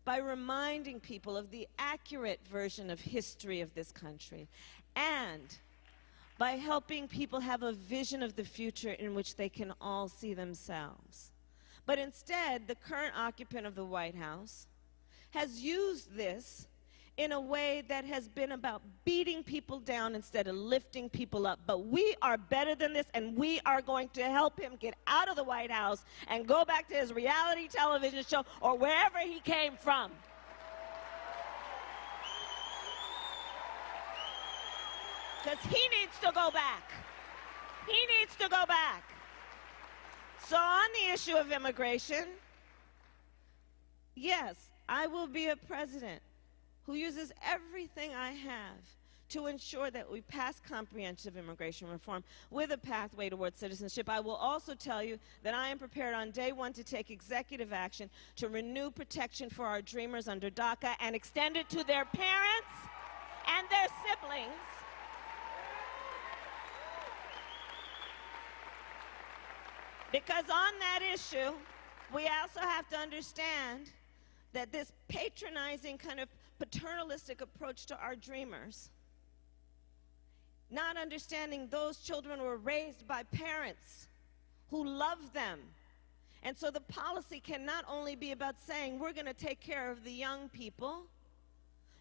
by reminding people of the accurate version of history of this country, and by helping people have a vision of the future in which they can all see themselves. But instead, the current occupant of the White House has used this in a way that has been about beating people down instead of lifting people up. But we are better than this, and we are going to help him get out of the White House and go back to his reality television show or wherever he came from. Because he needs to go back. He needs to go back. So on the issue of immigration, yes, I will be a president who uses everything I have to ensure that we pass comprehensive immigration reform with a pathway towards citizenship. I will also tell you that I am prepared on day one to take executive action to renew protection for our dreamers under DACA and extend it to their parents and their siblings. Because on that issue, we also have to understand that this patronizing kind of paternalistic approach to our dreamers, not understanding those children were raised by parents who love them. And so the policy can not only be about saying we're going to take care of the young people.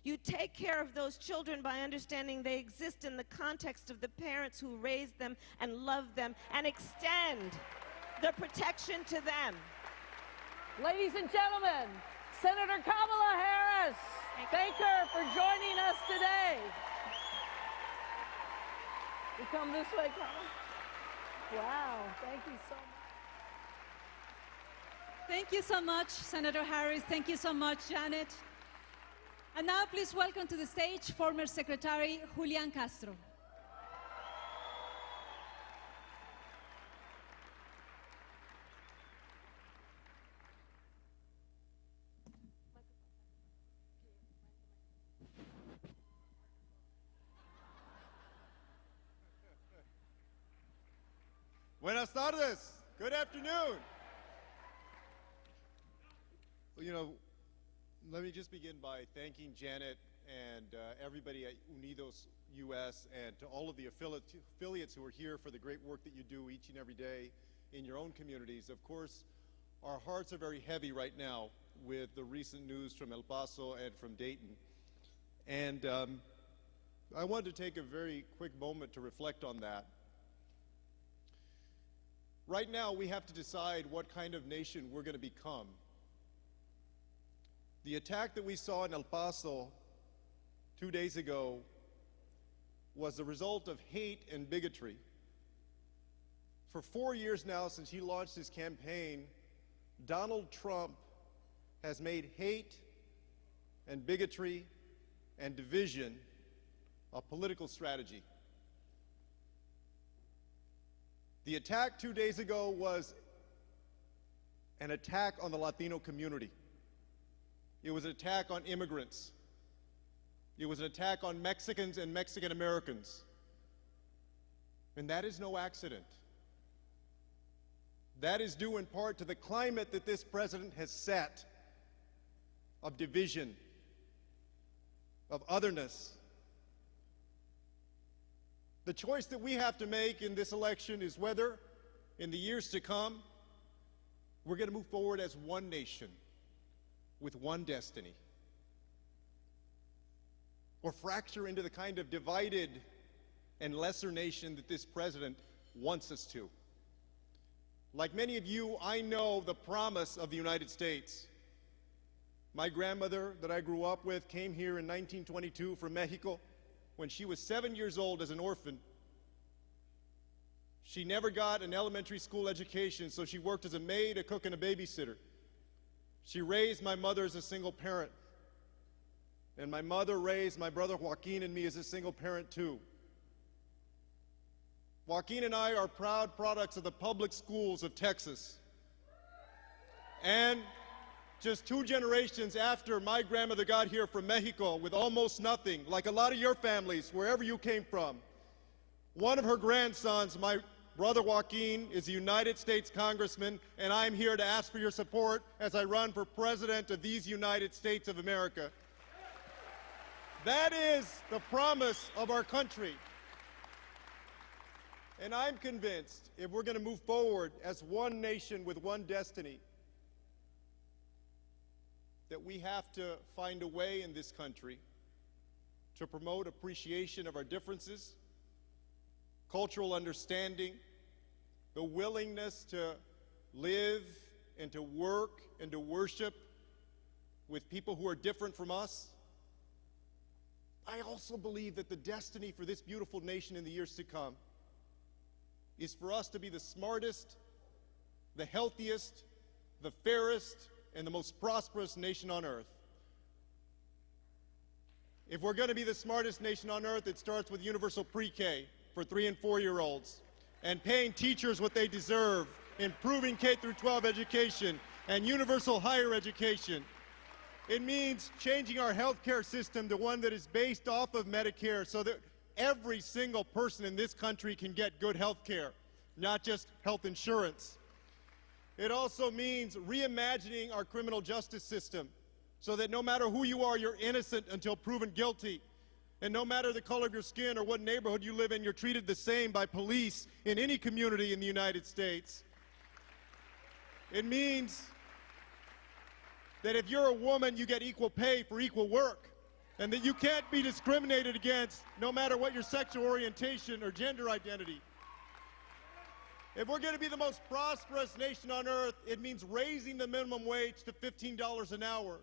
You take care of those children by understanding they exist in the context of the parents who raised them and love them, and extend the protection to them. Ladies and gentlemen, Senator Kamala Harris, thank her for joining us today. You come this way, Kamala. Wow, thank you so much. Thank you so much, Senator Harris. Thank you so much, Janet. And now please welcome to the stage former Secretary Julian Castro. Buenas tardes. Good afternoon. Well, you know, let me just begin by thanking Janet and everybody at UnidosUS and to all of the affiliates who are here for the great work that you do each and every day in your own communities. Of course, our hearts are very heavy right now with the recent news from El Paso and from Dayton. And I wanted to take a very quick moment to reflect on that. Right now, we have to decide what kind of nation we're going to become. The attack that we saw in El Paso 2 days ago was the result of hate and bigotry. For 4 years now, since he launched his campaign, Donald Trump has made hate and bigotry and division a political strategy. The attack 2 days ago was an attack on the Latino community. It was an attack on immigrants. It was an attack on Mexicans and Mexican Americans. And that is no accident. That is due in part to the climate that this president has set of division, of otherness. The choice that we have to make in this election is whether, in the years to come, we're going to move forward as one nation with one destiny, or fracture into the kind of divided and lesser nation that this president wants us to. Like many of you, I know the promise of the United States. My grandmother that I grew up with came here in 1922 from Mexico. when she was 7 years old as an orphan. She never got an elementary school education, so she worked as a maid, a cook, and a babysitter. She raised my mother as a single parent. And my mother raised my brother Joaquin and me as a single parent too. Joaquin and I are proud products of the public schools of Texas. And just 2 generations after my grandmother got here from Mexico with almost nothing, like a lot of your families, wherever you came from, one of her grandsons, my brother Joaquin, is a United States Congressman, and I'm here to ask for your support as I run for President of these United States of America. That is the promise of our country. And I'm convinced if we're going to move forward as one nation with one destiny, that we have to find a way in this country to promote appreciation of our differences, cultural understanding, the willingness to live and to work and to worship with people who are different from us. I also believe that the destiny for this beautiful nation in the years to come is for us to be the smartest, the healthiest, the fairest, and the most prosperous nation on earth. If we're going to be the smartest nation on earth, it starts with universal pre-K for 3- and 4-year-olds, and paying teachers what they deserve, improving K-12 education, and universal higher education. It means changing our healthcare system to one that is based off of Medicare so that every single person in this country can get good health care, not just health insurance. It also means reimagining our criminal justice system so that no matter who you are, you're innocent until proven guilty. And no matter the color of your skin or what neighborhood you live in, you're treated the same by police in any community in the United States. It means that if you're a woman, you get equal pay for equal work, and that you can't be discriminated against no matter what your sexual orientation or gender identity. If we're going to be the most prosperous nation on earth, it means raising the minimum wage to $15 an hour.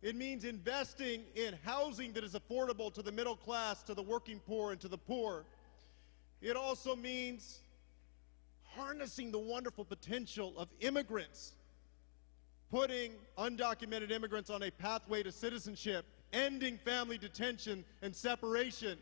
It means investing in housing that is affordable to the middle class, to the working poor, and to the poor. It also means harnessing the wonderful potential of immigrants, putting undocumented immigrants on a pathway to citizenship, ending family detention and separation,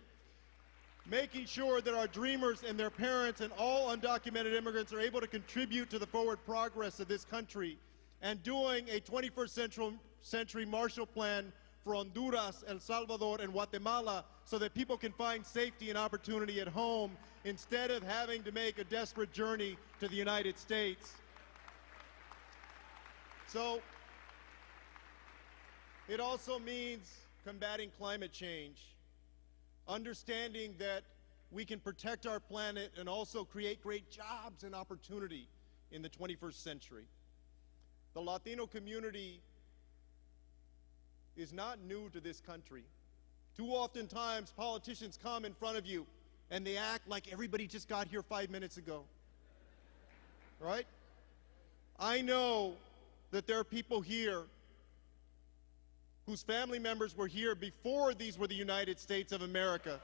making sure that our dreamers and their parents and all undocumented immigrants are able to contribute to the forward progress of this country, and doing a 21st century Marshall Plan for Honduras, El Salvador, and Guatemala so that people can find safety and opportunity at home instead of having to make a desperate journey to the United States. So, it also means combating climate change, understanding that we can protect our planet and also create great jobs and opportunity in the 21st century. The Latino community is not new to this country. Too often times, politicians come in front of you and they act like everybody just got here 5 minutes ago, right? I know that there are people here whose family members were here before these were the United States of America.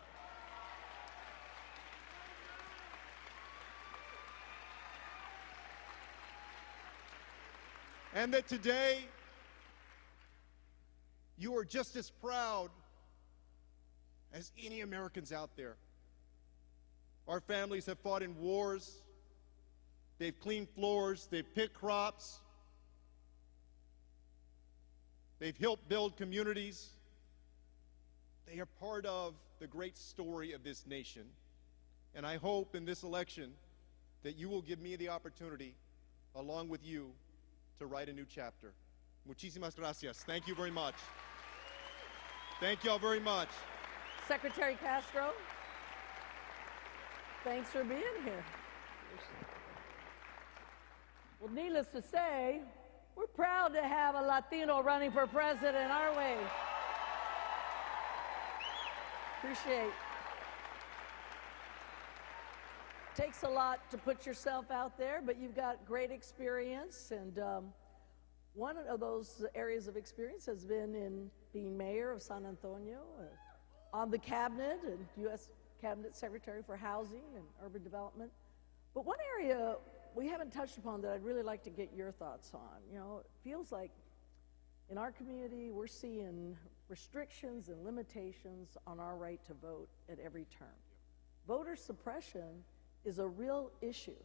And that today, you are just as proud as any Americans out there. Our families have fought in wars, they've cleaned floors, they've picked crops, they've helped build communities. They are part of the great story of this nation. And I hope in this election that you will give me the opportunity, along with you, to write a new chapter. Muchísimas gracias. Thank you very much. Thank you all very much. Secretary Castro, thanks for being here. Well, needless to say, we're proud to have a Latino running for president, aren't we? Appreciate. Takes a lot to put yourself out there, but you've got great experience, and one of those areas of experience has been in being mayor of San Antonio, on the cabinet and U.S. Cabinet Secretary for Housing and Urban Development. But one area we haven't touched upon that I'd really like to get your thoughts on. You know, it feels like in our community we're seeing restrictions and limitations on our right to vote at every turn. Voter suppression is a real issue